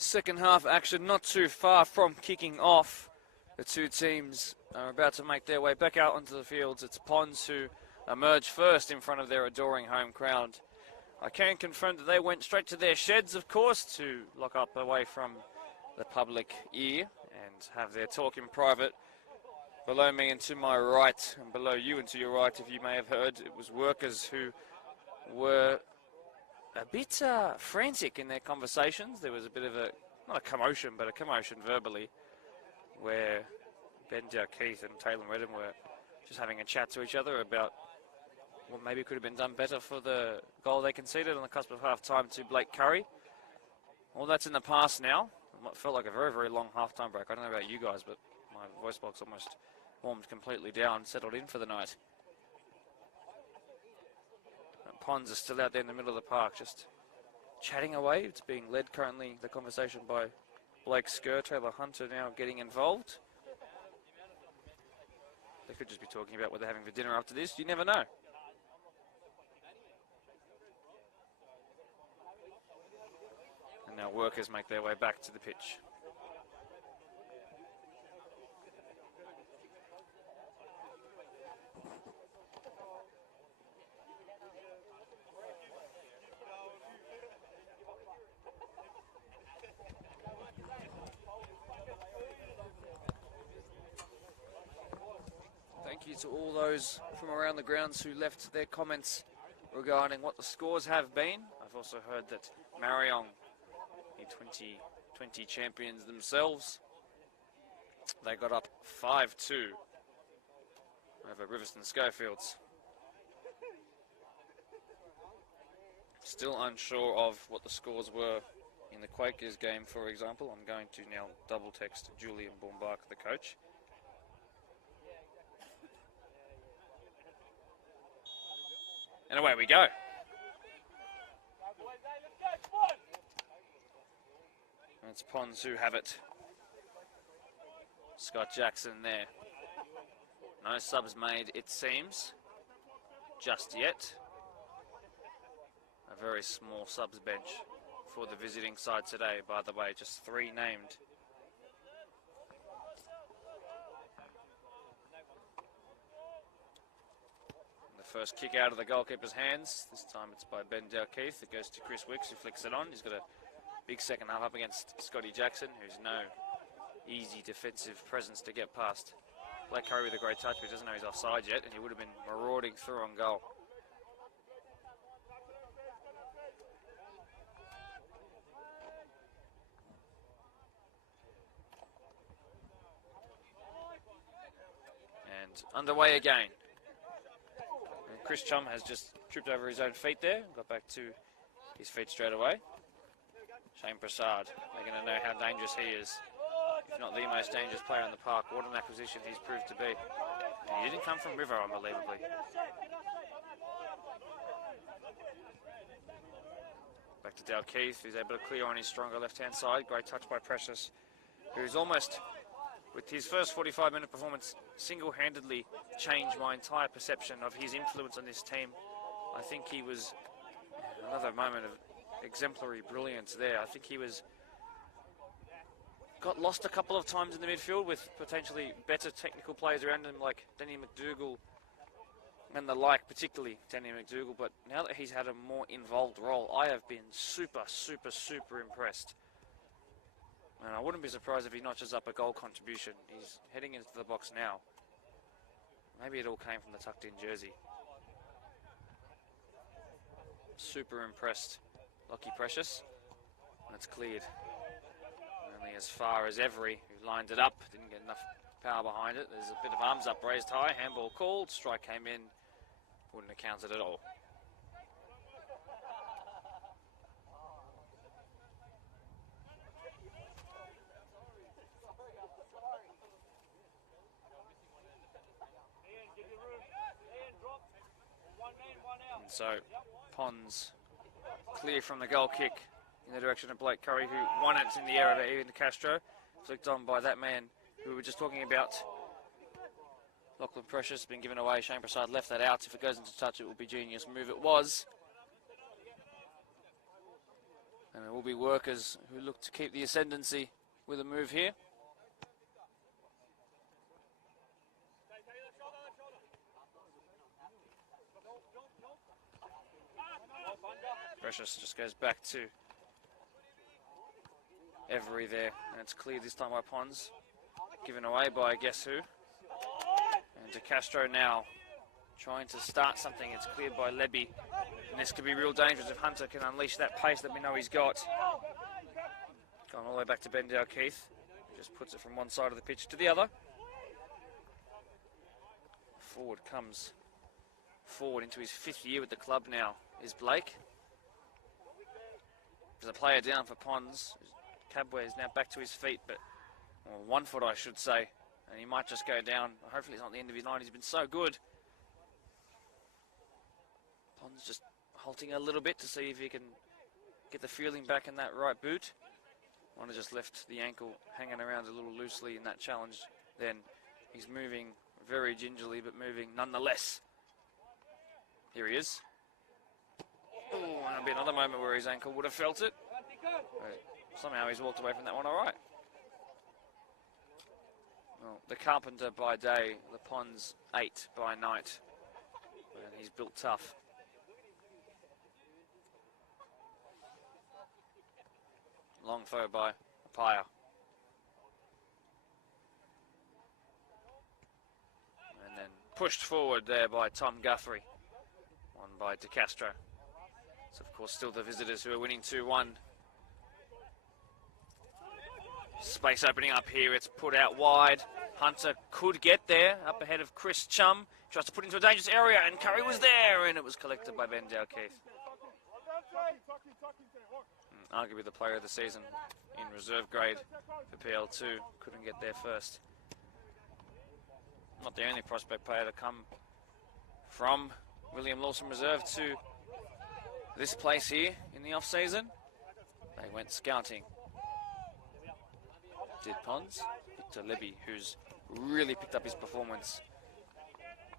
Second half action not too far from kicking off. The two teams are about to make their way back out onto the fields. It's Ponds who emerge first in front of their adoring home crowd. I can confirm that they went straight to their sheds, of course, to lock up away from the public ear and have their talk in private. Below me and to my right, and below you and to your right, if you may have heard, it was workers who were a bit frantic in their conversations. There was a bit of a, not a commotion, but a commotion verbally, where Ben Keith and Taylor Redden were just having a chat to each other about what maybe could have been done better for the goal they conceded on the cusp of half-time to Blake Curry. All that's in the past now. It felt like a very, very long half-time break. I don't know about you guys, but my voice box almost warmed completely down, settled in for the night. And Ponds are still out there in the middle of the park, just chatting away. It's being led currently, the conversation, by Blake Skur. Taylor Hunter now getting involved. They could just be talking about what they're having for dinner after this. You never know. And now workers make their way back to the pitch. Thank you to all those from around the grounds who left their comments regarding what the scores have been. I've also heard that Marion, the 2020 champions themselves, they got up 5-2 over Riverston Schofields. Still unsure of what the scores were in the Quakers game, for example. I'm going to now double text Julian Bombach, the coach. And away we go. And it's Ponds who have it. Scott Jackson there. No subs made, it seems, just yet. A very small subs bench for the visiting side today, by the way, just 3 named. First kick out of the goalkeeper's hands. This time it's by Ben Dalkeith. It goes to Chris Wicks, who flicks it on. He's got a big second half up against Scotty Jackson, who's no easy defensive presence to get past. Blake Curry with a great touch, but he doesn't know he's offside yet, and he would have been marauding through on goal. And underway again. Chris Chum has just tripped over his own feet there, got back to his feet straight away. Shane Prasad, they're going to know how dangerous he is. If not the most dangerous player in the park, what an acquisition he's proved to be. And he didn't come from River, unbelievably. Back to Dalkeith, who's able to clear on his stronger left-hand side. Great touch by Precious, who's almost, with his first 45-minute performance, single-handedly changed my entire perception of his influence on this team. I think he was another moment of exemplary brilliance there. I think he got lost a couple of times in the midfield with potentially better technical players around him like Danny McDougall and the like, particularly Danny McDougall. But now that he's had a more involved role, I have been super, super, super impressed. And I wouldn't be surprised if he notches up a goal contribution. He's heading into the box now. Maybe it all came from the tucked-in jersey. Super impressed, Lockie Precious. And it's cleared. Only as far as Every, who lined it up. Didn't get enough power behind it. There's a bit of arms up, raised high. Handball called. Strike came in. Wouldn't have counted at all. So, Ponds clear from the goal kick in the direction of Blake Curry, who won it in the air over Ian Castro. Flicked on by that man who we were just talking about. Lachlan Precious been given away. Shane Prasad left that out. If it goes into touch, it will be genius move. It was. And it will be workers who look to keep the ascendancy with a move here. Precious just goes back to Every there, and it's cleared this time by Pons. Given away by guess who. And De Castro now trying to start something. It's cleared by Lebby. And this could be real dangerous if Hunter can unleash that pace that we know he's got. Going all the way back to Ben Keith. Just puts it from one side of the pitch to the other. Forward comes forward into his 5th year with the club now is Blake. There's a player down for Pons. Cabway is now back to his feet, but 1 foot I should say. And he might just go down. Hopefully it's not the end of his line. He's been so good. Pons just halting a little bit to see if he can get the feeling back in that right boot. One just left the ankle hanging around a little loosely in that challenge. Then he's moving very gingerly, but moving nonetheless. Here he is. Oh, and there'll be another moment where his ankle would have felt it. But somehow he's walked away from that one all right. Well, the carpenter by day, the Pons 8 by night. And he's built tough. Long throw by Apaya. And then pushed forward there by Tom Guthrie. One by De Castro. It's of course still the visitors who are winning 2-1. Space opening up here, it's put out wide. Hunter could get there, up ahead of Chris Chum. Tries to put into a dangerous area, and Curry was there, and it was collected by Ben Keith. Arguably the player of the season in reserve grade for PL2. Couldn't get there first. Not the only prospect player to come from William Lawson Reserve to this place here in the off-season. They went scouting. Did Pons. Victor Lebby, who's really picked up his performance.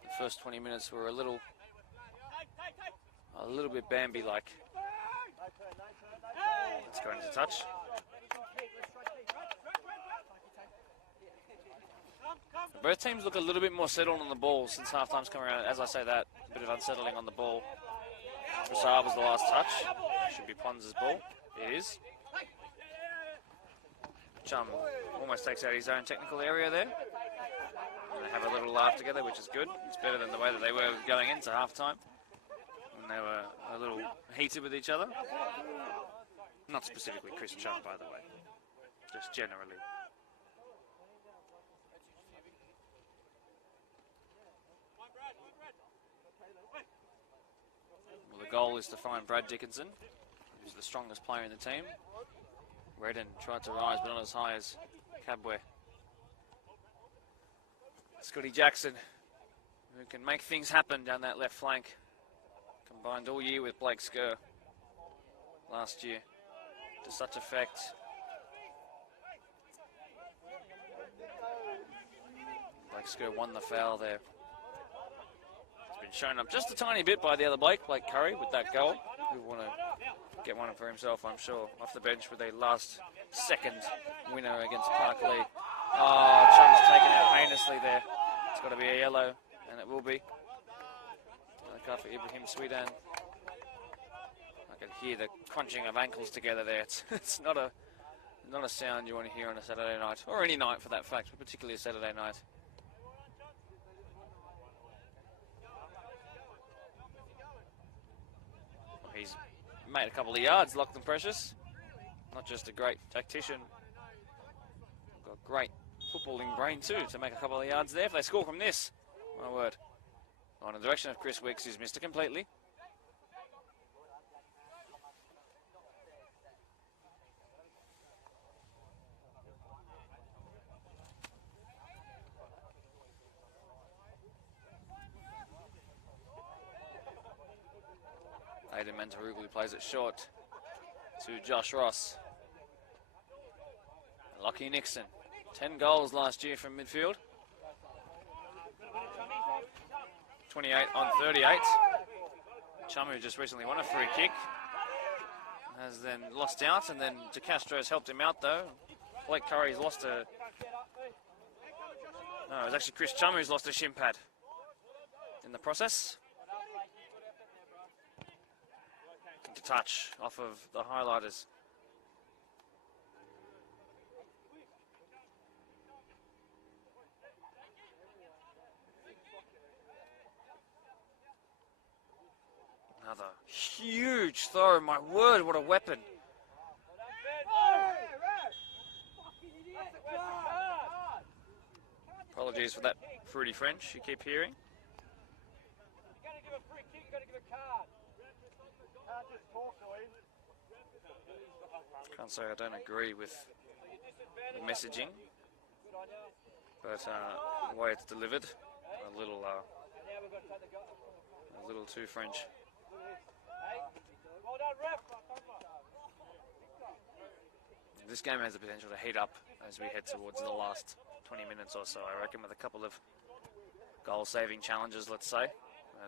The first 20 minutes were a little bit Bambi-like. Let's go into touch. Both teams look a little bit more settled on the ball since halftime's come around. As I say that, a bit of unsettling on the ball. Broussard was the last touch. Should be Pons' ball. It is. Chum almost takes out his own technical area there. And they have a little laugh together, which is good. It's better than the way that they were going into halftime, when they were a little heated with each other. Not specifically Chris Chum, by the way. Just generally. Well, the goal is to find Brad Dickinson, who's the strongest player in the team. Redden tried to rise, but not as high as Cabway. Scotty Jackson, who can make things happen down that left flank. Combined all year with Blake Skur last year to such effect. Blake Skur won the foul there. It's been shown up just a tiny bit by the other Blake Curry with that goal. Who want to get one for himself, I'm sure, off the bench with a last-second winner against Park Lee. Oh, Chum's taken out heinously there. It's got to be a yellow, and it will be. Look out for Ibrahim Sweetan. I can hear the crunching of ankles together there. It's not a sound you want to hear on a Saturday night, or any night for that fact, but particularly a Saturday night. He's made a couple of yards, Lachlan Precious. Not just a great tactician, got great footballing brain too to make a couple of yards there. If they score from this, my word. On the direction of Chris Wicks, who's missed it completely. Aidan Mantaruglu plays it short to Josh Ross. Lockie Nixon, 10 goals last year from midfield. 28 on 38. Chum, who just recently won a free kick. has then lost out, and then DeCastro's helped him out though. Blake Curry's lost a... No, it was actually Chris Chum who's lost a shin pad in the process. To touch off of the highlighters. Another huge throw, my word, what a weapon. Apologies for that fruity French you keep hearing. Can't say I don't agree with the messaging, but the way it's delivered, a little too French. This game has the potential to heat up as we head towards the last 20 minutes or so, I reckon, with a couple of goal-saving challenges, let's say.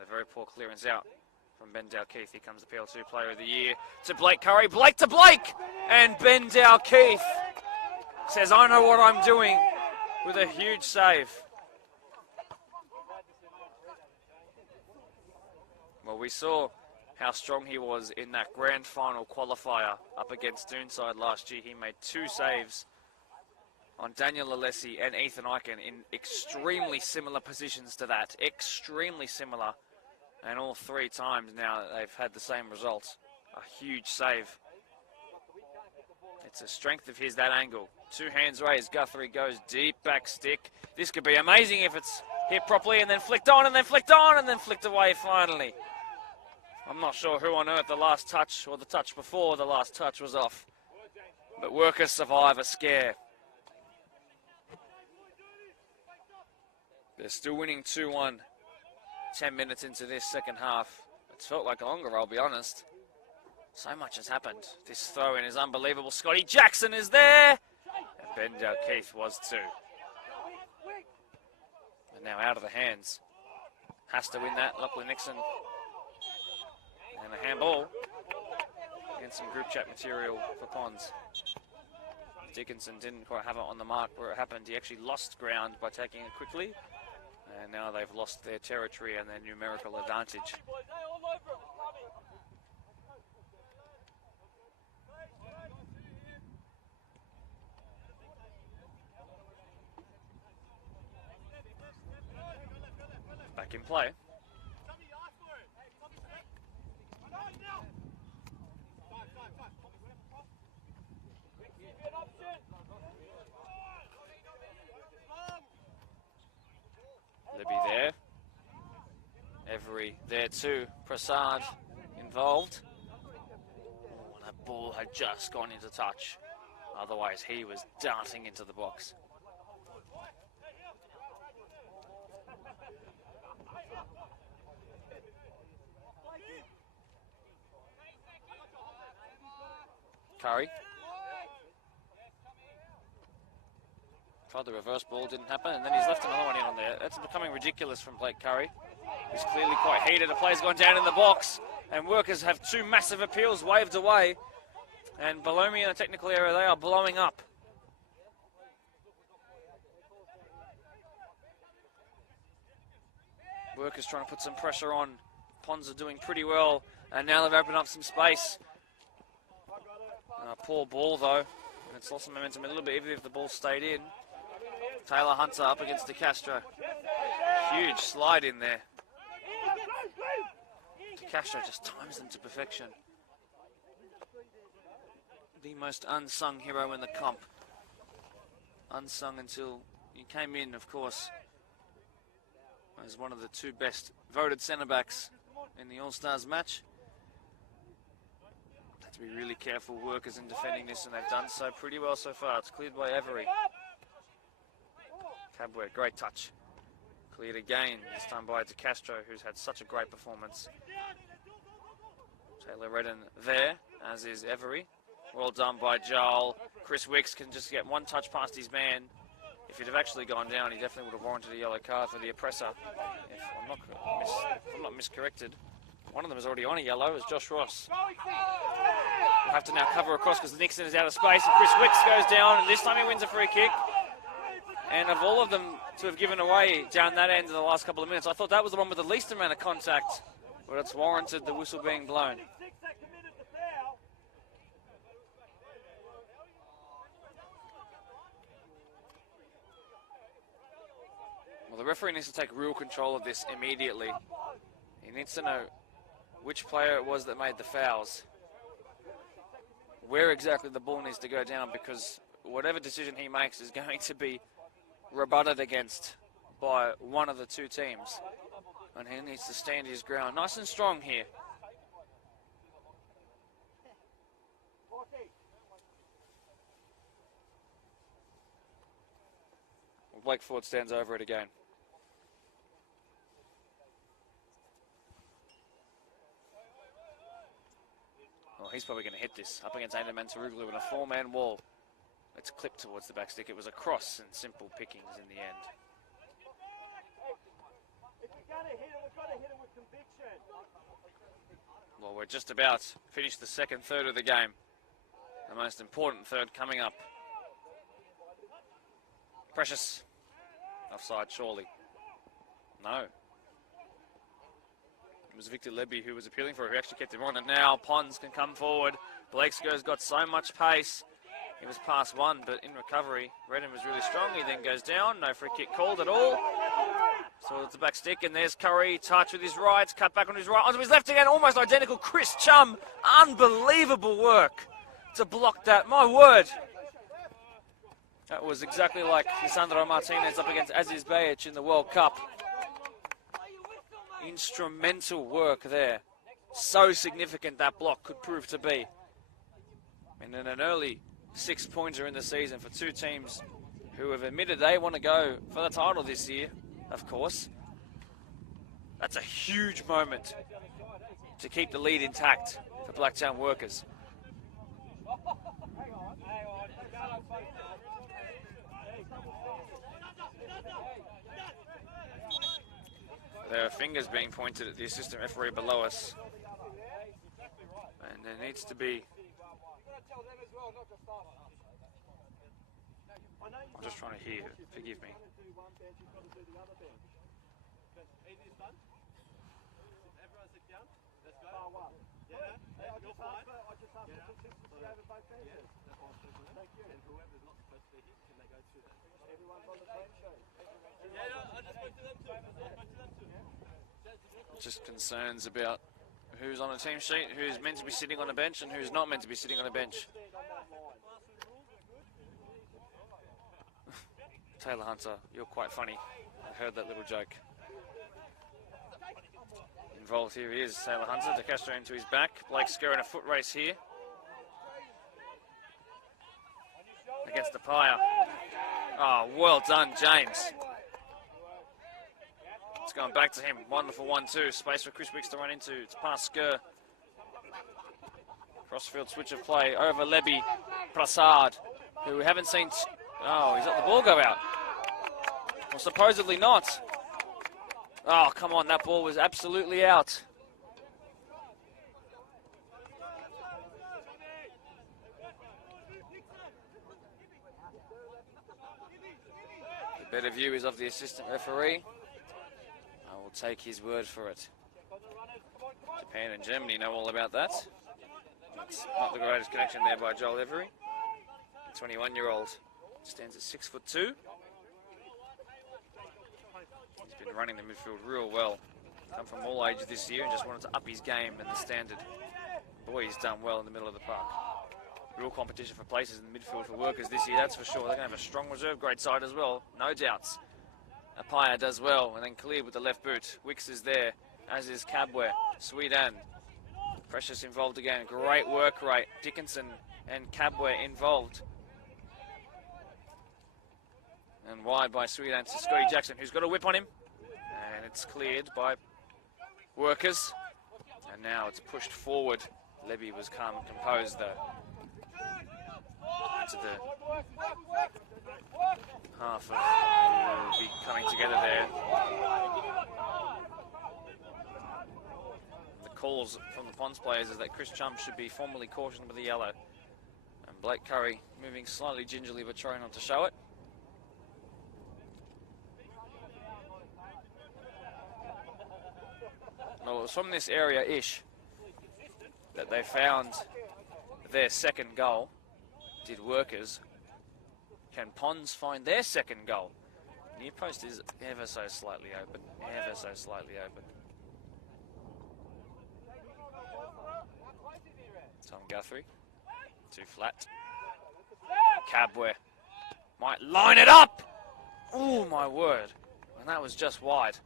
A very poor clearance out from Ben Dalkeith. Here comes the PL2 Player of the Year to Blake Curry. Blake to Blake! And Ben Dalkeith says, I know what I'm doing, with a huge save. Well, we saw how strong he was in that grand final qualifier up against Doonside last year. He made 2 saves on Daniel Alessi and Ethan Eichen in extremely similar positions to that. Extremely similar. And all 3 times now they've had the same result. A huge save. It's a strength of his, that angle. 2 hands raised. Guthrie goes deep back stick. This could be amazing if it's hit properly and then flicked on and then flicked on and then flicked away finally. I'm not sure who on earth the last touch or the touch before the last touch was off. But Workers survive a scare. They're still winning 2-1. 10 minutes into this second half. It's felt like longer, I'll be honest. So much has happened. This throw-in is unbelievable. Scotty Jackson is there! And Ben Dalkeith was too. And now out of the hands. Has to win that. Lockley Nixon. And a handball. And some group chat material for Pons. Dickinson didn't quite have it on the mark where it happened. He actually lost ground by taking it quickly. And now they've lost their territory and their numerical advantage. Back in play. Libby there. Every there too. Prasad involved. Oh, that ball had just gone into touch. Otherwise he was darting into the box. Curry. Tried the reverse ball, didn't happen, and then he's left another one in on there. That's becoming ridiculous from Blake Curry. He's clearly quite heated. The play's gone down in the box, and Workers have 2 massive appeals waved away. And below me in the technical area, they are blowing up. Workers trying to put some pressure on. Pons are doing pretty well, and now they've opened up some space. Poor ball though, and it's lost some momentum a little bit even if the ball stayed in. Taylor Hunter up against DeCastro. Huge slide in there. DeCastro just times them to perfection. The most unsung hero in the comp. Unsung until he came in, of course, as one of the 2 best voted centre-backs in the All-Stars match. Have to be really careful, Workers, in defending this, and they've done so pretty well so far. It's cleared by Every. Cabware, great touch. Cleared again, this time by DeCastro, who's had such a great performance. Taylor Redden there, as is Every. Well done by Joel. Chris Wicks can just get 1 touch past his man. If he'd have actually gone down, he definitely would have warranted a yellow card for the oppressor. If I'm not miscorrected. One of them is already on a yellow, is Josh Ross. We'll have to now cover across because Nixon is out of space and Chris Wicks goes down, and this time he wins a free kick. And of all of them to have given away down that end in the last couple of minutes, I thought that was the one with the least amount of contact, but it's warranted the whistle being blown. Well, the referee needs to take real control of this immediately. He needs to know which player it was that made the fouls, where exactly the ball needs to go down, because whatever decision he makes is going to be rebutted against by one of the two teams. And he needs to stand his ground nice and strong here. Well, Blake Ford stands over it again. Well, he's probably going to hit this up against Ainda Mantaruglu in a four-man wall. It's clipped towards the back stick. It was a cross and simple pickings in the end. Well, we're just about finished the second third of the game. The most important third coming up. Precious. Offside, surely. No. It was Victor Lebby who was appealing for it, who actually kept him on. And now Pons can come forward. Blakesko's got so much pace. He was past one, but in recovery, Redden was really strong. He then goes down. No free kick called at all. So it's the back stick, and there's Curry. Touch with his right. Cut back on his right. Onto his left again. Almost identical. Chris Chum. Unbelievable work to block that. My word. That was exactly like Lisandro Martinez up against Aziz Bayic in the World Cup. Instrumental work there. So significant that block could prove to be. And in an early 6-pointer in the season for two teams who have admitted they want to go for the title this year, of course. That's a huge moment to keep the lead intact for Blacktown Workers. There are fingers being pointed at the assistant referee below us. And there needs to be... I'm just trying to hear. Forgive me. Just concerns about who's on a team sheet, who's meant to be sitting on a bench and who's not meant to be sitting on a bench. Taylor Hunter, you're quite funny. I heard that little joke. Involved here he is, Taylor Hunter. De Castro into his back. Blake Skerr in a foot race here. Against the Pyre. Oh, well done, James. It's going back to him. Wonderful 1-2. Space for Chris Wicks to run into. It's past Skerr. Crossfield switch of play over Lebby. Prasad, who we haven't seen. Oh, he's let the ball go out. Well, supposedly not. Oh, come on. That ball was absolutely out. The better view is of the assistant referee. I will take his word for it. Japan and Germany know all about that. It's not the greatest connection there by Joel Every. The 21-year-old stands at 6'2". He's been running the midfield real well. Come from all ages this year and just wanted to up his game and the standard. Boy, he's done well in the middle of the park. Real competition for places in the midfield for Workers this year, that's for sure. They're going to have a strong reserve grade side as well, no doubts. Apaya does well, and then cleared with the left boot. Wicks is there, as is Cabwe. Sweden. Precious involved again. Great work rate. Dickinson and Cabwe involved. And wide by Sweden to Scotty Jackson, who's got a whip on him. And it's cleared by Workers. And now it's pushed forward. Lebby was calm and composed though. Into the half of who will be coming together there. The calls from the Ponds players is that Chris Chum should be formally cautioned with the yellow. And Blake Curry moving slightly gingerly but trying not to show it. Well, it was from this area-ish that they found their second goal. Did Workers. Can Ponds find their second goal? Near post is ever so slightly open. Ever so slightly open. Tom Guthrie. Too flat. Cabware might line it up! Oh my word. And that was just wide.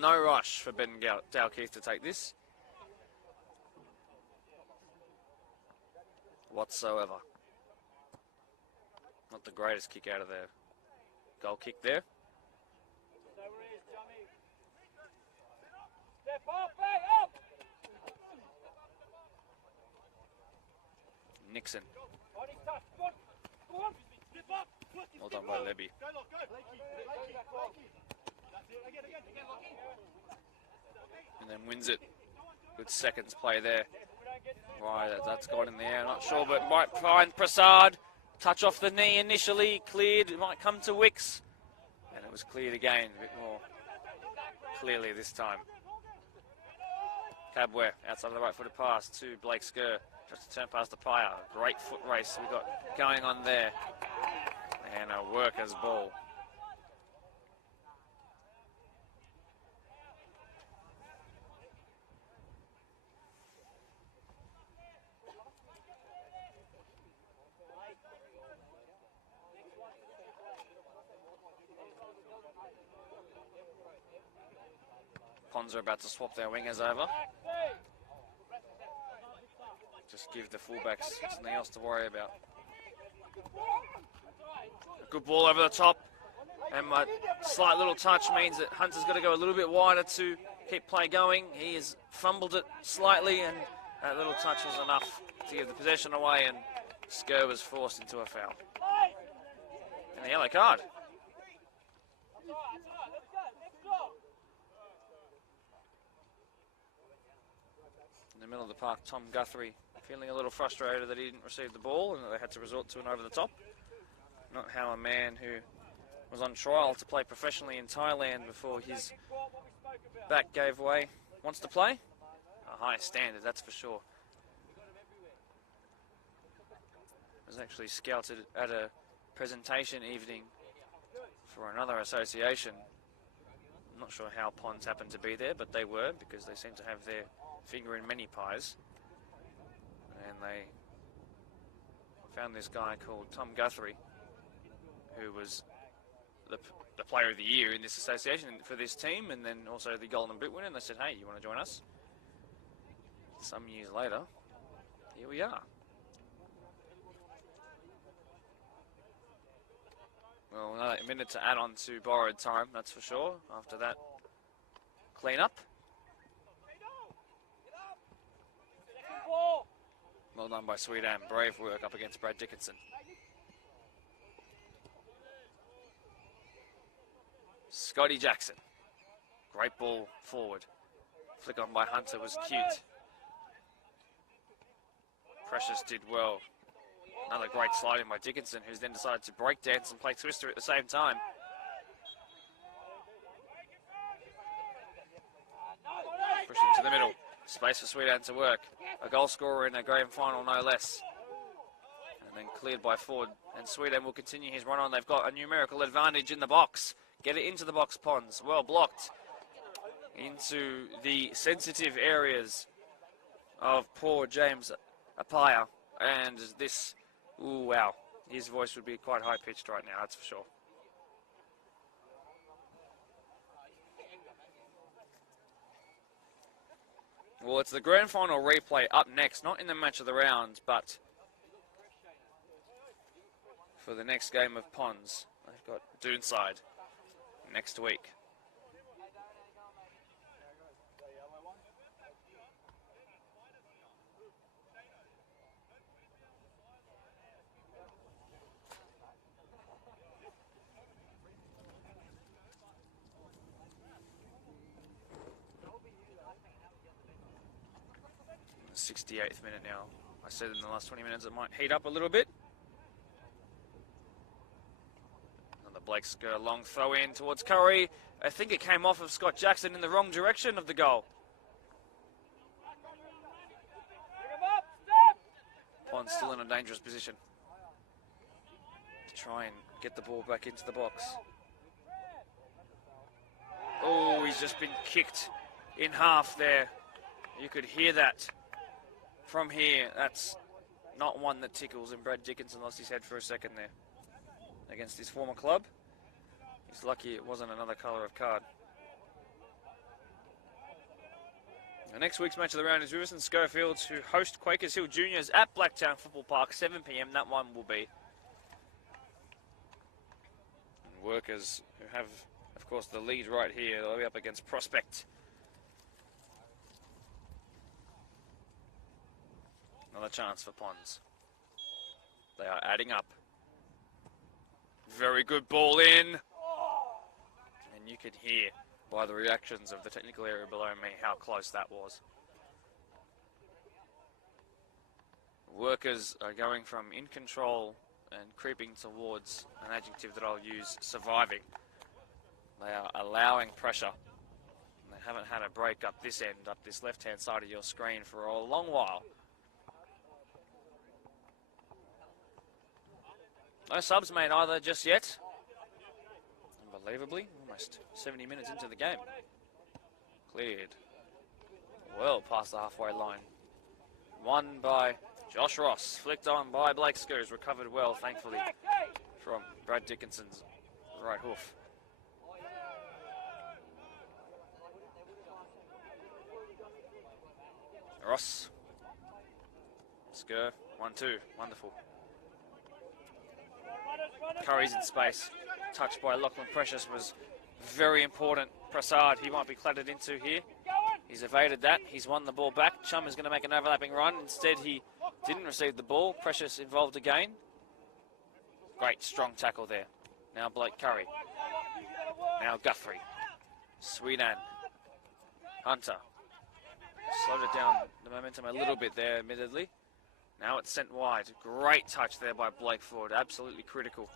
No rush for Ben Dalkeith to take this whatsoever. Not the greatest kick out of there. Goal kick there. Nixon. Well done by Lebby. And then wins it. Good seconds play there. Right, that's got in there. Not sure, but might find Prasad. Touch off the knee initially. Cleared. It might come to Wicks. And it was cleared again. A bit more clearly this time. Cabware outside of the right footed pass to Blake Skur. Just to turn past the Paya. Great foot race we got going on there. And a Workers ball. Ponds are about to swap their wingers over. Just give the fullbacks something else to worry about. Good ball over the top. And my slight little touch means that Hunter's got to go a little bit wider to keep play going. He has fumbled it slightly, and that little touch was enough to give the possession away, and Skur was forced into a foul. And the yellow card. In the middle of the park, Tom Guthrie feeling a little frustrated that he didn't receive the ball and that they had to resort to an over the top. Not how a man who was on trial to play professionally in Thailand before his back gave way wants to play. A high standard, that's for sure. I was actually scouted at a presentation evening for another association. I'm not sure how Ponds happened to be there, but they were, because they seem to have their finger in many pies. And they found this guy called Tom Guthrie, who was the player of the year in this association for this team, and then also the Golden Boot winner, and they said, hey, you want to join us? Some years later, here we are. Well, another minute to add on to borrowed time, that's for sure. After that, clean up. Well done by Sweetam. Brave work up against Brad Dickinson. Scotty Jackson. Great ball forward. Flick on by Hunter was cute. Precious did well. Another great sliding by Dickinson, who's then decided to break dance and play Twister at the same time. Push into the middle. Space for Sweetan to work. A goal scorer in a grand final, no less. And then cleared by Ford. And Sweetan will continue his run on. They've got a numerical advantage in the box. Get it into the box, Ponds. Well blocked. Into the sensitive areas of poor James Apaya. And this, ooh, wow. His voice would be quite high-pitched right now, that's for sure. Well, it's the grand final replay up next, not in the match of the round, but for the next game of Ponds. They've got Doonside next week. The 68th minute now. I said in the last 20 minutes it might heat up a little bit. Blake's got a long throw in towards Curry. I think it came off of Scott Jackson in the wrong direction of the goal. Pond's still in a dangerous position to try and get the ball back into the box. Oh, he's just been kicked in half there. You could hear that from here. That's not one that tickles, and Brad Dickinson lost his head for a second there against his former club. He's lucky it wasn't another colour of card. The next week's match of the round is Riverson Schofields, who host Quakers Hill Juniors at Blacktown Football Park, 7 p.m. That one will be. And Workers, who have, of course, the lead right here, they'll be up against Prospect. Another chance for Ponds. They are adding up. Very good ball in. And you could hear by the reactions of the technical area below me how close that was. Workers are going from in control and creeping towards an adjective that I'll use, surviving. They are allowing pressure. They haven't had a break up this end, up this left-hand side of your screen for a long while. No subs made either just yet. Unbelievably, almost 70 minutes into the game. Cleared. Well past the halfway line. Won by Josh Ross. Flicked on by Blake Screws. Recovered well, thankfully, from Brad Dickinson's right hoof. Ross. Skur. 1-2. Wonderful. Curry's in space. Touch by Lachlan Precious was very important. Prasad, he might be clattered into here. He's evaded that. He's won the ball back. Chum is going to make an overlapping run. Instead, he didn't receive the ball. Precious involved again. Great, strong tackle there. Now Blake Curry. Now Guthrie. Sweden. Hunter. Slowed it down the momentum a little bit there, admittedly. Now it's sent wide. Great touch there by Blake Ford. Absolutely critical.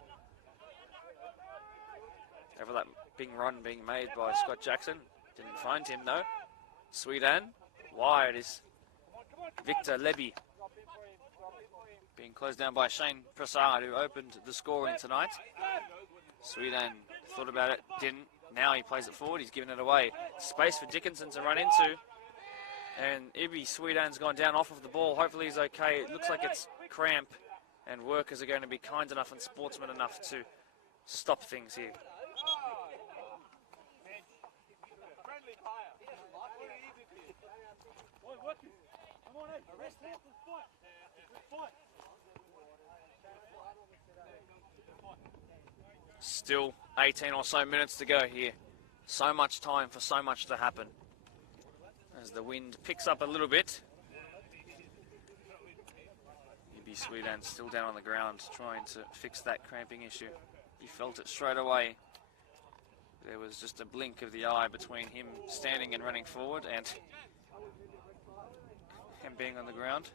Overlapping run being made by Scott Jackson. Didn't find him though. Sweden. Wide is Victor Leby. Being closed down by Shane Prasad, who opened the scoring tonight. Sweden thought about it, didn't. Now he plays it forward. He's given it away. Space for Dickinson to run into. And Ibi Sweden's gone down off of the ball. Hopefully he's okay. It looks like it's cramp. And Workers are going to be kind enough and sportsman enough to stop things here. Still 18 or so minutes to go here. So much time for so much to happen. As the wind picks up a little bit. Ibi Sweden still down on the ground trying to fix that cramping issue. He felt it straight away. There was just a blink of the eye between him standing and running forward and him being on the ground.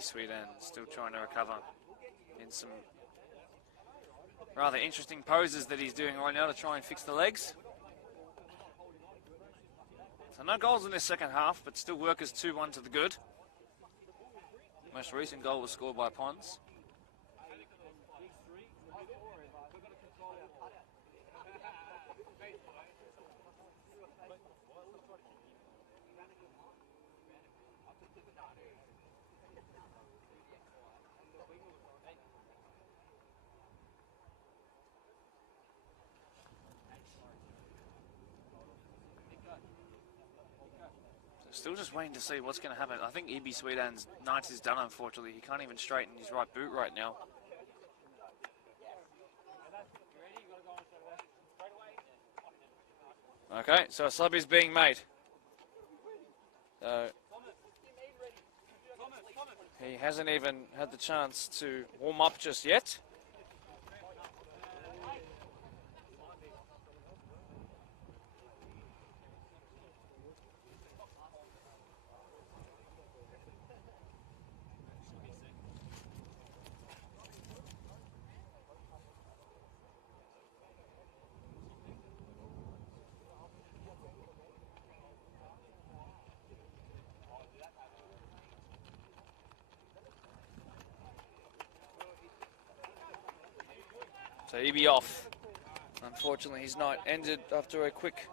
Sweden still trying to recover in some rather interesting poses that he's doing right now to try and fix the legs. So no goals in this second half, but still Workers 2-1 to the good. Most recent goal was scored by Pons. Still just waiting to see what's going to happen. I think EB Sweden's night is done, unfortunately. He can't even straighten his right boot right now. Okay, so a sub is being made. He hasn't even had the chance to warm up just yet. So EB off. Unfortunately, his night ended after a quick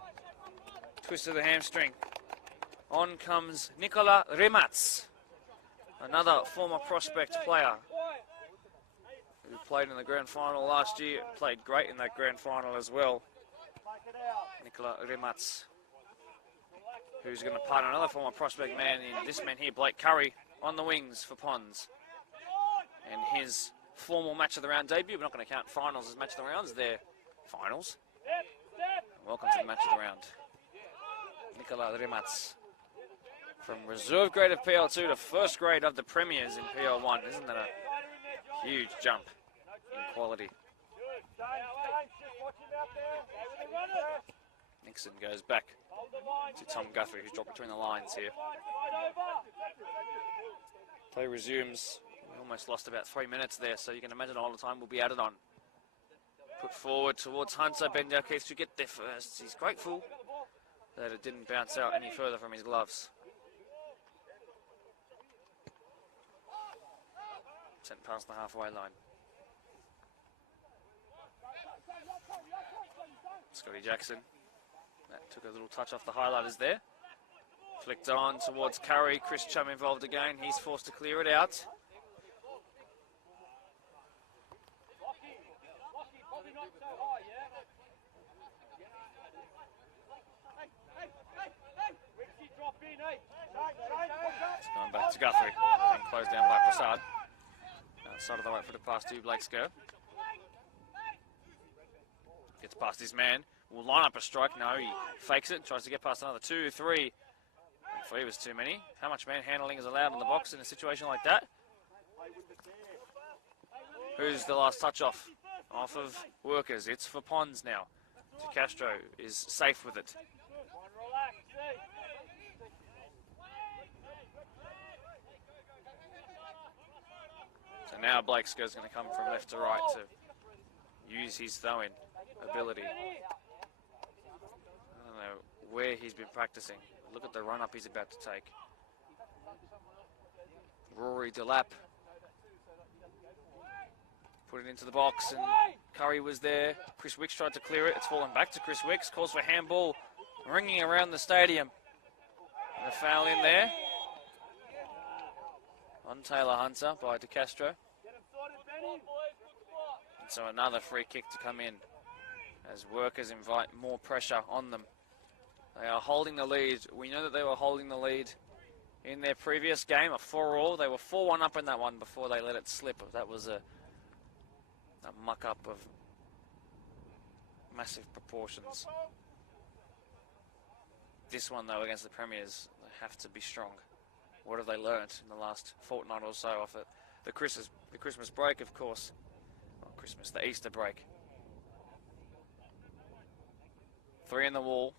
twist of the hamstring. On comes Nikola Remats, another former prospect player who played in the grand final last year, played great in that grand final as well. Nikola Remats, who's going to partner another former prospect man in this man here, Blake Curry, on the wings for Pons. And his formal match of the round debut. We're not going to count finals as match of the rounds. They're finals. Welcome to the match of the round. Nikola Remats. From reserve grade of PL2 to first grade of the premiers in PL1. Isn't that a huge jump in quality? Nixon goes back to Tom Guthrie, who's dropped between the lines here. Play resumes. We almost lost about 3 minutes there, so you can imagine all the time will be added on. Put forward towards Hunter. Ben Keith to get there first. He's grateful that it didn't bounce out any further from his gloves. Sent past the halfway line. Scotty Jackson. That took a little touch off the highlighters there. Flicked on towards Curry. Chris Chum involved again. He's forced to clear it out. It's going back to Guthrie. And closed down by Prasad. Outside of the right footed pass to Blake Skur. Gets past his man. Will line up a strike. No, he fakes it. Tries to get past another 2, 3. 3 was too many. How much manhandling is allowed in the box in a situation like that? Who's the last touch off? Off of Workers. It's for Pons now. De Castro is safe with it. So now Blake Skur's going to come from left to right to use his throw-in ability. I don't know where he's been practicing. Look at the run-up he's about to take. Rory Delap. Put it into the box, and Curry was there. Chris Wicks tried to clear it. It's fallen back to Chris Wicks. Calls for handball, ringing around the stadium. And a foul in there on Taylor Hunter by De Castro. And so another free kick to come in as Workers invite more pressure on them. They are holding the lead. We know that they were holding the lead in their previous game, a 4-4. They were 4-1 up in that one before they let it slip. That was a muck-up of massive proportions. This one, though, against the Premiers, they have to be strong. What have they learnt in the last fortnight or so off it? The Christmas break, of course. Not Christmas, the Easter break. 3 in the wall.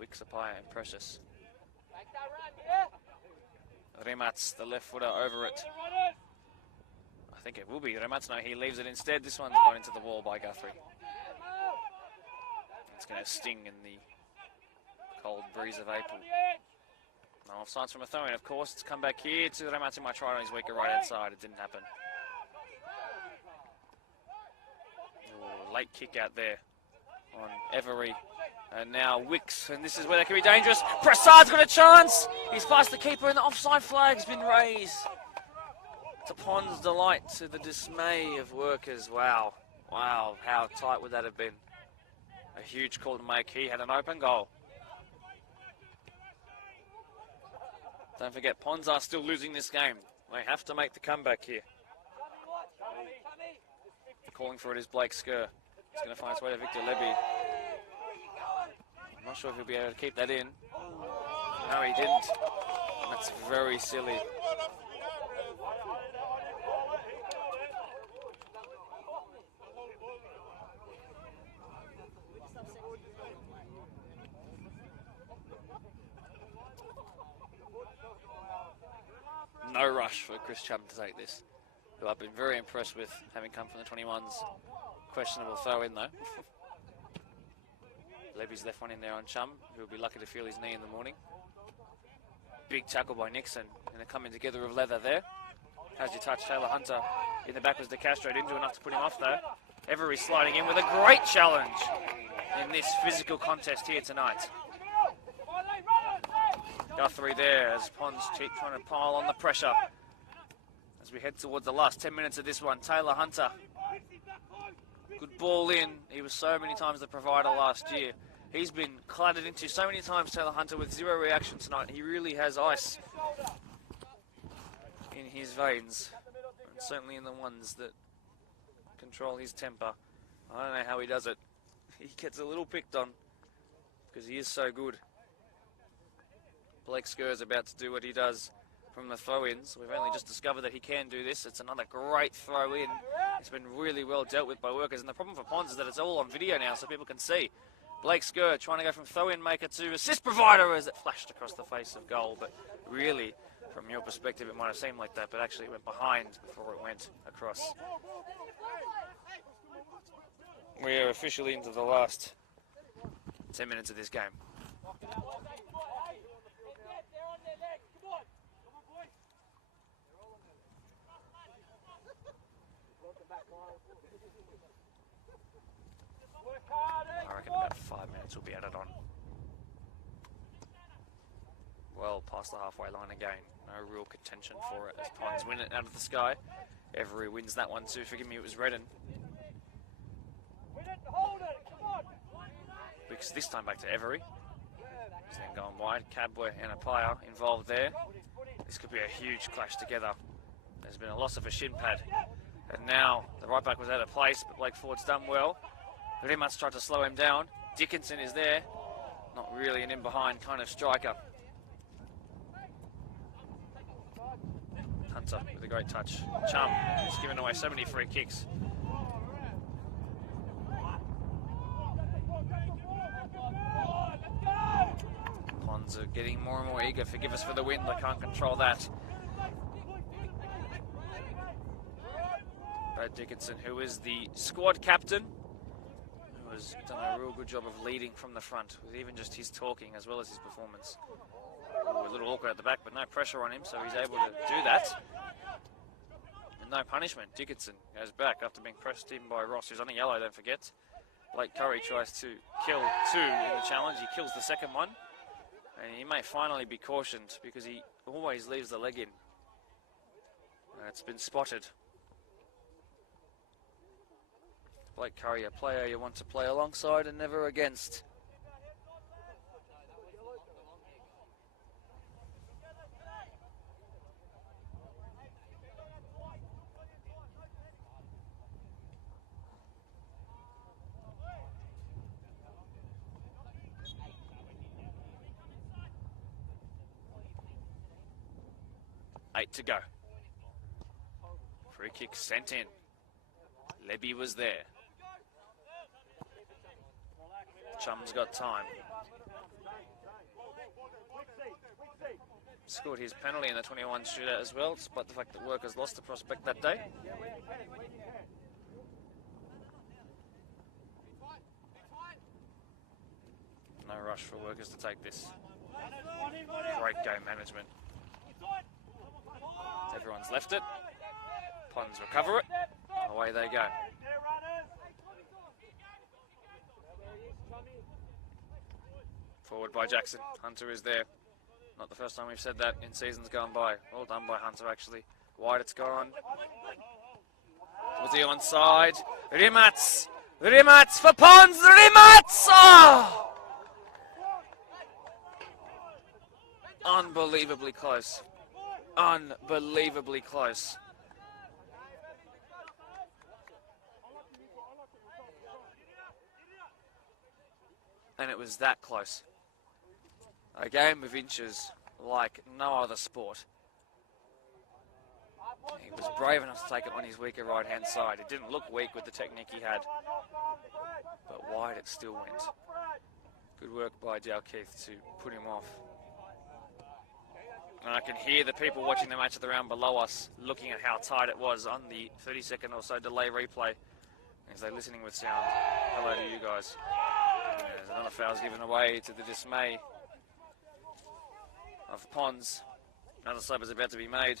Wicks, Apaya and Precious. Remats, the left footer, over it. I think it will be Remats. No, he leaves it instead. This one's gone into the wall by Guthrie. It's going to sting in the cold breeze of April. No offsides from a throw-in, of course. It's come back here to Remats, who might try on his weaker right-hand side. It didn't happen. Ooh, late kick out there on Every. And now Wicks, and this is where they can be dangerous. Prasad's got a chance. He's past the keeper, and the offside flag's been raised. To Pons' delight, to the dismay of Workers. Wow. Wow, how tight would that have been? A huge call to make. He had an open goal. Don't forget, Pons are still losing this game. They have to make the comeback here. Calling for it is Blake Skur. He's going to find his way to Victor Leby. I'm not sure if he'll be able to keep that in. No, he didn't. That's very silly. No rush for Chris Chum to take this, who I've been very impressed with, having come from the 21s. Questionable throw in though. Levy's left one in there on Chum, who'll be lucky to feel his knee in the morning. Big tackle by Nixon, and a coming together of leather there. How's your touch? Taylor Hunter in the back was DeCastro, didn't do enough to put him off though. Every sliding in with a great challenge in this physical contest here tonight. Guthrie there as Pons trying to pile on the pressure as we head towards the last 10 minutes of this one. Taylor Hunter, good ball in. He was so many times the provider last year. He's been clattered into so many times, Taylor Hunter, with zero reaction tonight. He really has ice in his veins, and certainly in the ones that control his temper. I don't know how he does it. He gets a little picked on because he is so good. Blake Skur is about to do what he does from the throw-ins. We've only just discovered that he can do this. It's another great throw-in. It's been really well dealt with by workers. And the problem for Pons is that it's all on video now so people can see. Blake Skur trying to go from throw-in maker to assist provider as it flashed across the face of goal. But really, from your perspective, it might have seemed like that, but actually it went behind before it went across. We are officially into the last 10 minutes of this game. I reckon about 5 minutes will be added on. Well past the halfway line again. No real contention for it as Pons win it out of the sky. Every wins that one too. Forgive me, it was Redden. Because this time back to Every. He's then going wide. Cadboy and Apaya involved there. This could be a huge clash together. There's been a loss of a shin pad. And now the right back was out of place, but Blake Ford's done well. Very much tried to slow him down. Dickinson is there. Not really an in behind kind of striker. Hunter with a great touch. Chum has given away so many free kicks. Pons are getting more and more eager. Forgive us for the wind, I can't control that. Brad Dickinson, who is the squad captain, who has done a real good job of leading from the front, with even just his talking as well as his performance. Ooh, a little awkward at the back, but no pressure on him, so he's able to do that. And no punishment. Dickinson goes back after being pressed in by Ross, who's on a yellow, don't forget. Blake Curry tries to kill two in the challenge. He kills the second one. And he may finally be cautioned because he always leaves the leg in. And it's been spotted. Blake Curry, a player you want to play alongside and never against. Eight to go. Free kick sent in. Leby was there. Chum's got time. Scored his penalty in the 21 shootout as well, despite the fact that Workers lost the prospect that day. No rush for Workers to take this. Great game management. Everyone's left it. Pons recover it. Away they go. Forward by Jackson. Hunter is there. Not the first time we've said that in seasons gone by. Well done by Hunter, actually. Wide it's gone. Was he onside? Rimats! Rimats for Pons! Rimats! Oh! unbelievably close. Unbelievably close. And it was that close. A game of inches like no other sport. He was brave enough to take it on his weaker right-hand side. It didn't look weak with the technique he had. But wide it still went. Good work by Dalkeith to put him off. And I can hear the people watching the match of the round below us looking at how tight it was on the 30-second or so delay replay as they're listening with sound. Hello to you guys. There's another foul's given away to the dismay of Pons. Another sub is about to be made.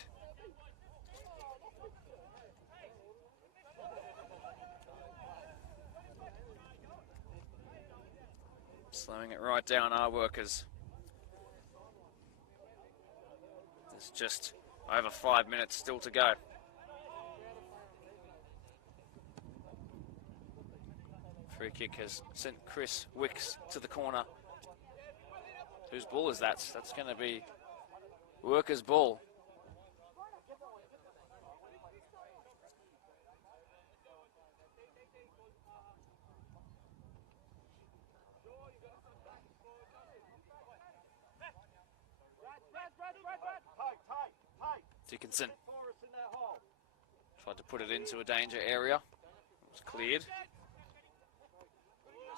Slowing it right down, our workers. There's just over 5 minutes still to go. Free kick has sent Chris Wicks to the corner. Whose ball is that? That's going to be Workers' ball. Dickinson tried to put it into a danger area. It was cleared.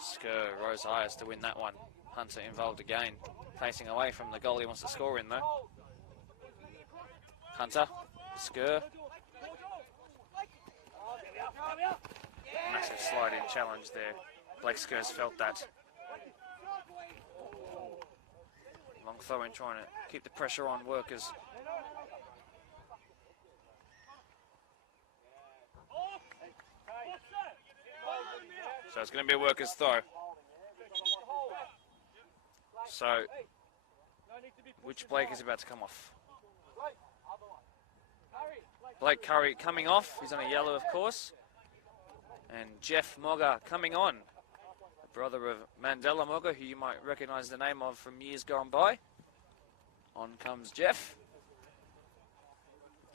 Skur rose highest to win that one. Hunter involved again. Facing away from the goal he wants to score in though. Hunter, Skur. Massive slide-in challenge there. Blake Skur's felt that. Long throw in trying to keep the pressure on Workers. So it's going to be a Workers throw. So, which Blake is about to come off? Blake Curry coming off. He's on a yellow, of course. And Jeff Mogga coming on. The brother of Mandela Mogga, who you might recognise the name of from years gone by. On comes Jeff.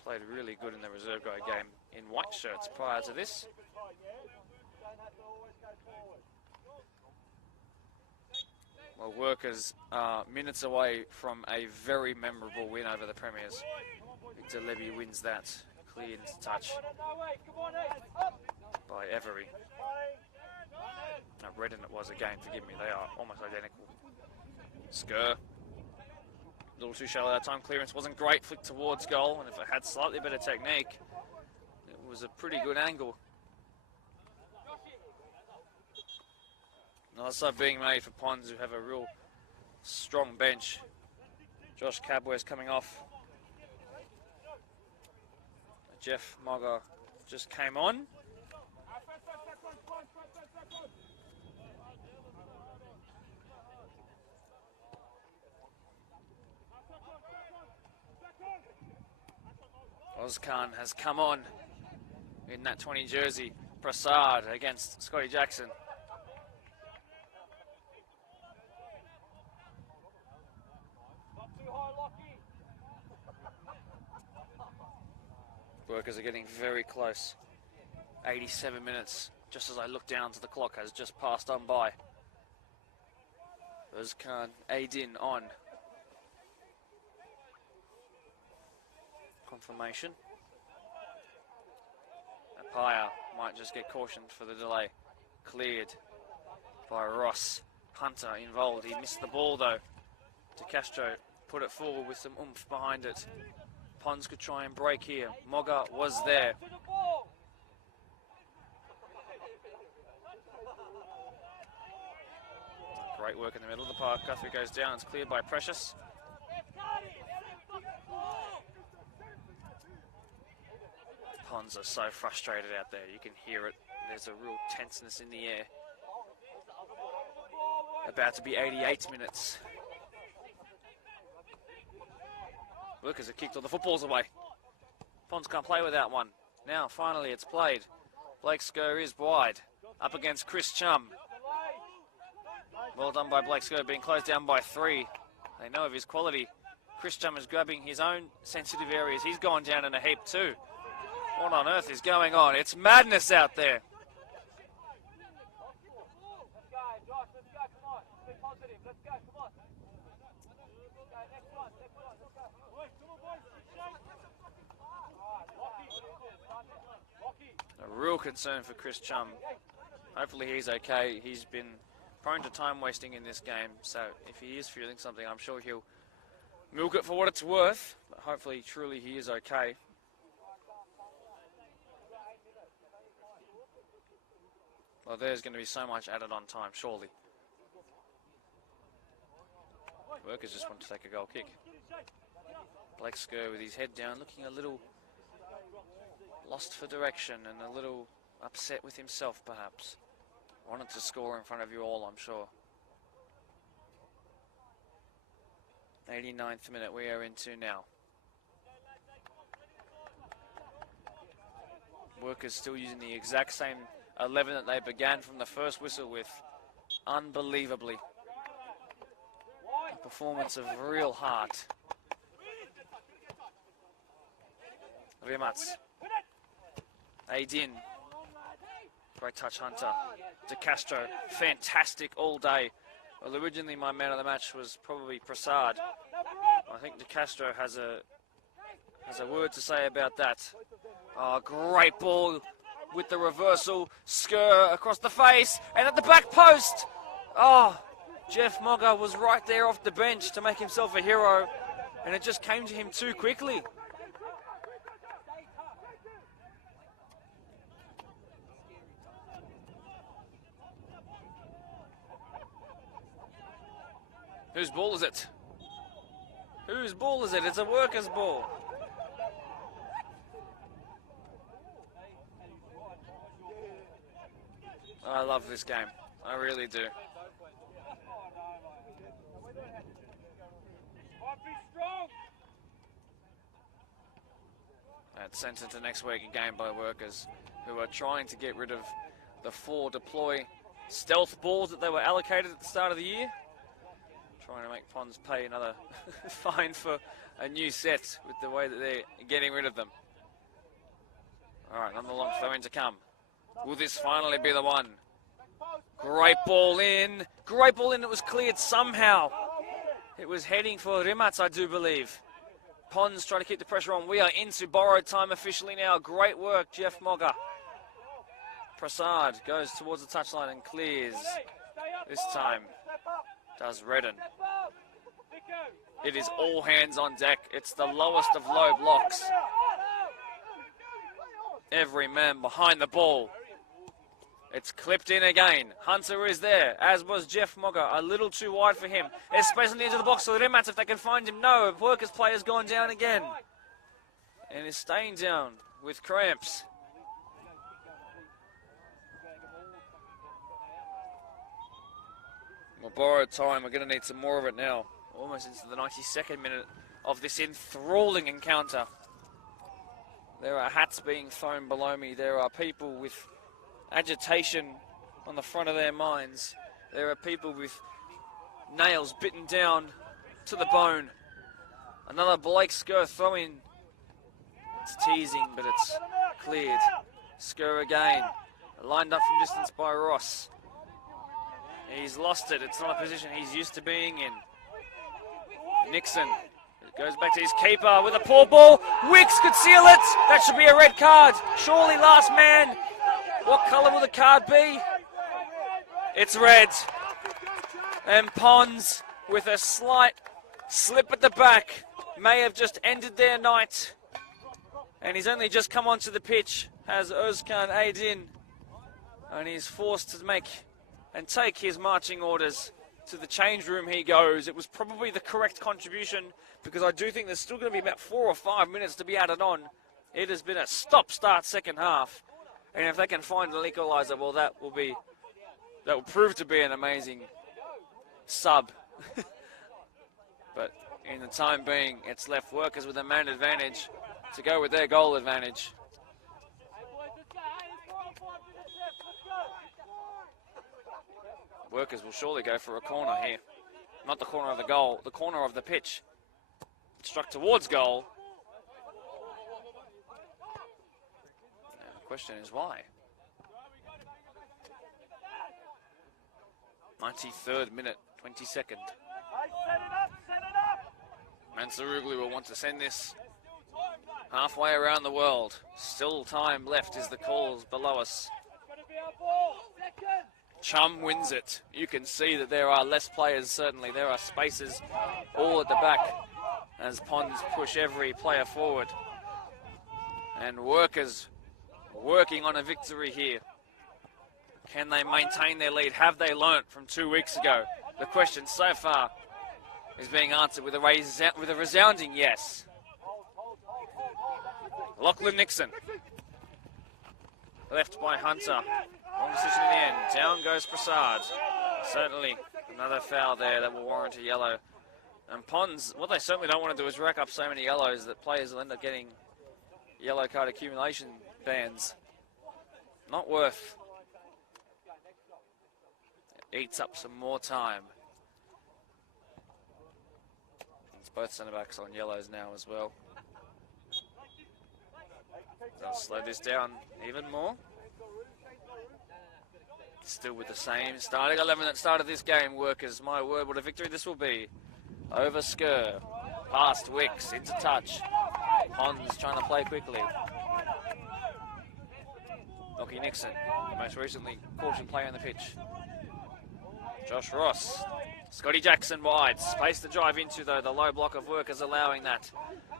Played really good in the reserve guy game in white shirts prior to this. Well, Workers are minutes away from a very memorable win over the Premiers. Victor Levy wins that. Clear into touch by Every. Now, Redden it was again, forgive me, they are almost identical. Skur. A little too shallow that time. Clearance wasn't great, flicked towards goal, and if it had slightly better technique, it was a pretty good angle. Another sub being made for Pons, who have a real strong bench. Josh Cabware's coming off. Jeff Mogga just came on. Ozkan has come on in that 20 jersey. Prasad against Scotty Jackson. Workers are getting very close. 87 minutes, just as I look down to the clock, has just passed on by. Özkan Aydin on. Confirmation. Apaya might just get cautioned for the delay. Cleared by Ross. Hunter involved. He missed the ball though. De Castro put it forward with some oomph behind it. Pons could try and break here. Mogga was there. Great work in the middle of the park. Guthrie goes down. It's cleared by Precious. Pons are so frustrated out there. You can hear it. There's a real tenseness in the air. About to be 88 minutes. Workers have kicked all the footballs away. Pons can't play without one. Now, finally, it's played. Blake Skur is wide. Up against Chris Chum. Well done by Blake Skur, being closed down by 3. They know of his quality. Chris Chum is grabbing his own sensitive areas. He's gone down in a heap too. What on earth is going on? It's madness out there. A real concern for Chris Chum. Hopefully he's okay. He's been prone to time wasting in this game, so if he is feeling something, I'm sure he'll milk it for what it's worth, but hopefully truly he is okay. Well, there's going to be so much added on time, surely. Workers just want to take a goal kick. Blake Skur with his head down, looking a little lost for direction and a little upset with himself, perhaps. Wanted to score in front of you all, I'm sure. 89th minute we are into now. Workers still using the exact same 11 that they began from the first whistle with. Unbelievably. A performance of real heart. Rimats. Aidin. Great touch, Hunter. De Castro, fantastic all day. Well, originally my man of the match was probably Prasad. I think De Castro has a word to say about that. Oh, great ball with the reversal. Skur across the face and at the back post. Oh, Jeff Mogger was right there off the bench to make himself a hero, and it just came to him too quickly. Whose ball is it? Whose ball is it? It's a worker's ball. I love this game. I really do. It's sent into next week a game by Workers, who are trying to get rid of the 4 deploy stealth balls that they were allocated at the start of the year. Trying to make Pons pay another fine for a new set with the way that they're getting rid of them. Alright, another long throw in to come. Will this finally be the one? Great ball in. Great ball in. It was cleared somehow. It was heading for Rimats, I do believe. Pons trying to keep the pressure on. We are into borrowed time officially now. Great work, Jeff Mogger. Prasad goes towards the touchline and clears. This time does Redden. It is all hands on deck. It's the lowest of low blocks. Every man behind the ball. It's clipped in again. Hunter is there, as was Jeff Mogger. A little too wide for him. There's space on the edge of the box for the Rimats if they can find him. No, Workers player's gone down again. And is staying down with cramps. Well, borrowed time. We're going to need some more of it now. Almost into the 92nd minute of this enthralling encounter. There are hats being thrown below me. There are people with agitation on the front of their minds. There are people with nails bitten down to the bone. Another Blake Skur throw-in. It's teasing, but it's cleared. Skur again. Lined up from distance by Ross. He's lost it. It's not a position he's used to being in. Nixon goes back to his keeper with a poor ball. Wicks could seal it. That should be a red card. Surely last man. What colour will the card be? It's red. And Pons, with a slight slip at the back, may have just ended their night. And he's only just come onto the pitch, has Özkan Aydin. And he's forced to make and take his marching orders. To the change room he goes. It was probably the correct contribution, because I do think there's still going to be about 4 or 5 minutes to be added on. It has been a stop-start second half. And if they can find an equaliser, well, that will prove to be an amazing sub. But in the time being, it's left Workers with a man advantage to go with their goal advantage. Workers will surely go for a corner here. Not the corner of the goal, the corner of the pitch. struck towards goal. And the question is why? 93rd minute, 22nd. Mansuruglu will want to send this halfway around the world. Still time left is the calls below us. Chum wins it. You can see that there are less players, certainly. There are spaces all at the back as Ponds push every player forward. And Workers working on a victory here. Can they maintain their lead? Have they learnt from 2 weeks ago? The question so far is being answered with a resounding yes. Lachlan Nixon. Left by Hunter. Wrong decision in the end. Down goes Prasad. Certainly another foul there that will warrant a yellow. And Ponds, what they certainly don't want to do is rack up so many yellows that players will end up getting yellow card accumulation bans. Not worth. Eats up some more time. It's both centre-backs on yellows now as well. They'll slow this down even more. Still with the same starting 11 that started this game. Workers, my word, what a victory this will be. Over Skur. Past Wicks, into touch. Ponds trying to play quickly. Lockie Nixon, most recently caution play on the pitch. Josh Ross. Scotty Jackson wide. Space to drive into, though. The low block of Workers allowing that.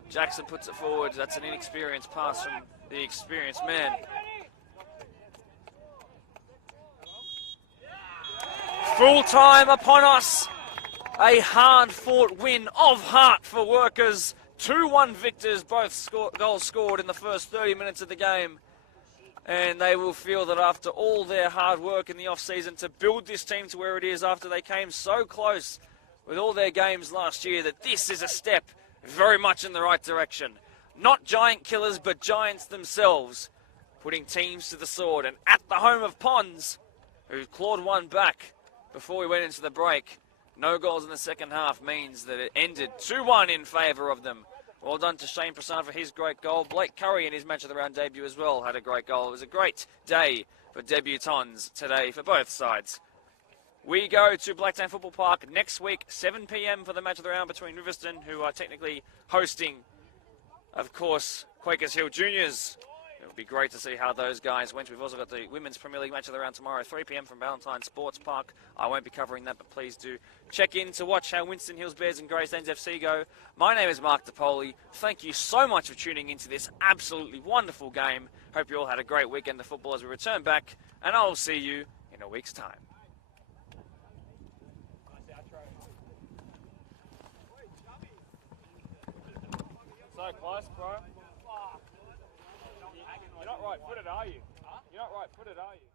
Jackson puts it forward. That's an inexperienced pass from the experienced man. Full time upon us. A hard-fought win of heart for Workers. 2-1 victors, both goals scored in the first 30 minutes of the game. And they will feel that after all their hard work in the off-season to build this team to where it is after they came so close with all their games last year, that this is a step very much in the right direction. Not giant killers, but giants themselves, putting teams to the sword. And at the home of Ponds, who clawed one back before we went into the break, no goals in the second half means that it ended 2-1 in favour of them. Well done to Shane Prasad for his great goal. Blake Curry in his match of the round debut as well had a great goal. It was a great day for debutants today for both sides. We go to Blacktown Football Park next week, 7 p.m. for the match of the round between Riverston, who are technically hosting, of course, Quakers Hill Juniors. It would be great to see how those guys went. We've also got the Women's Premier League match of the round tomorrow, 3 p.m. from Valentine Sports Park. I won't be covering that, but please do check in to watch how Winston Hills Bears and Greystanes FC go. My name is Mark DePoli. Thank you so much for tuning into this absolutely wonderful game. Hope you all had a great weekend of football as we return back, and I will see you in a week's time. So close, bro. You're not right-footed, are you? Huh? You're not right-footed, are you?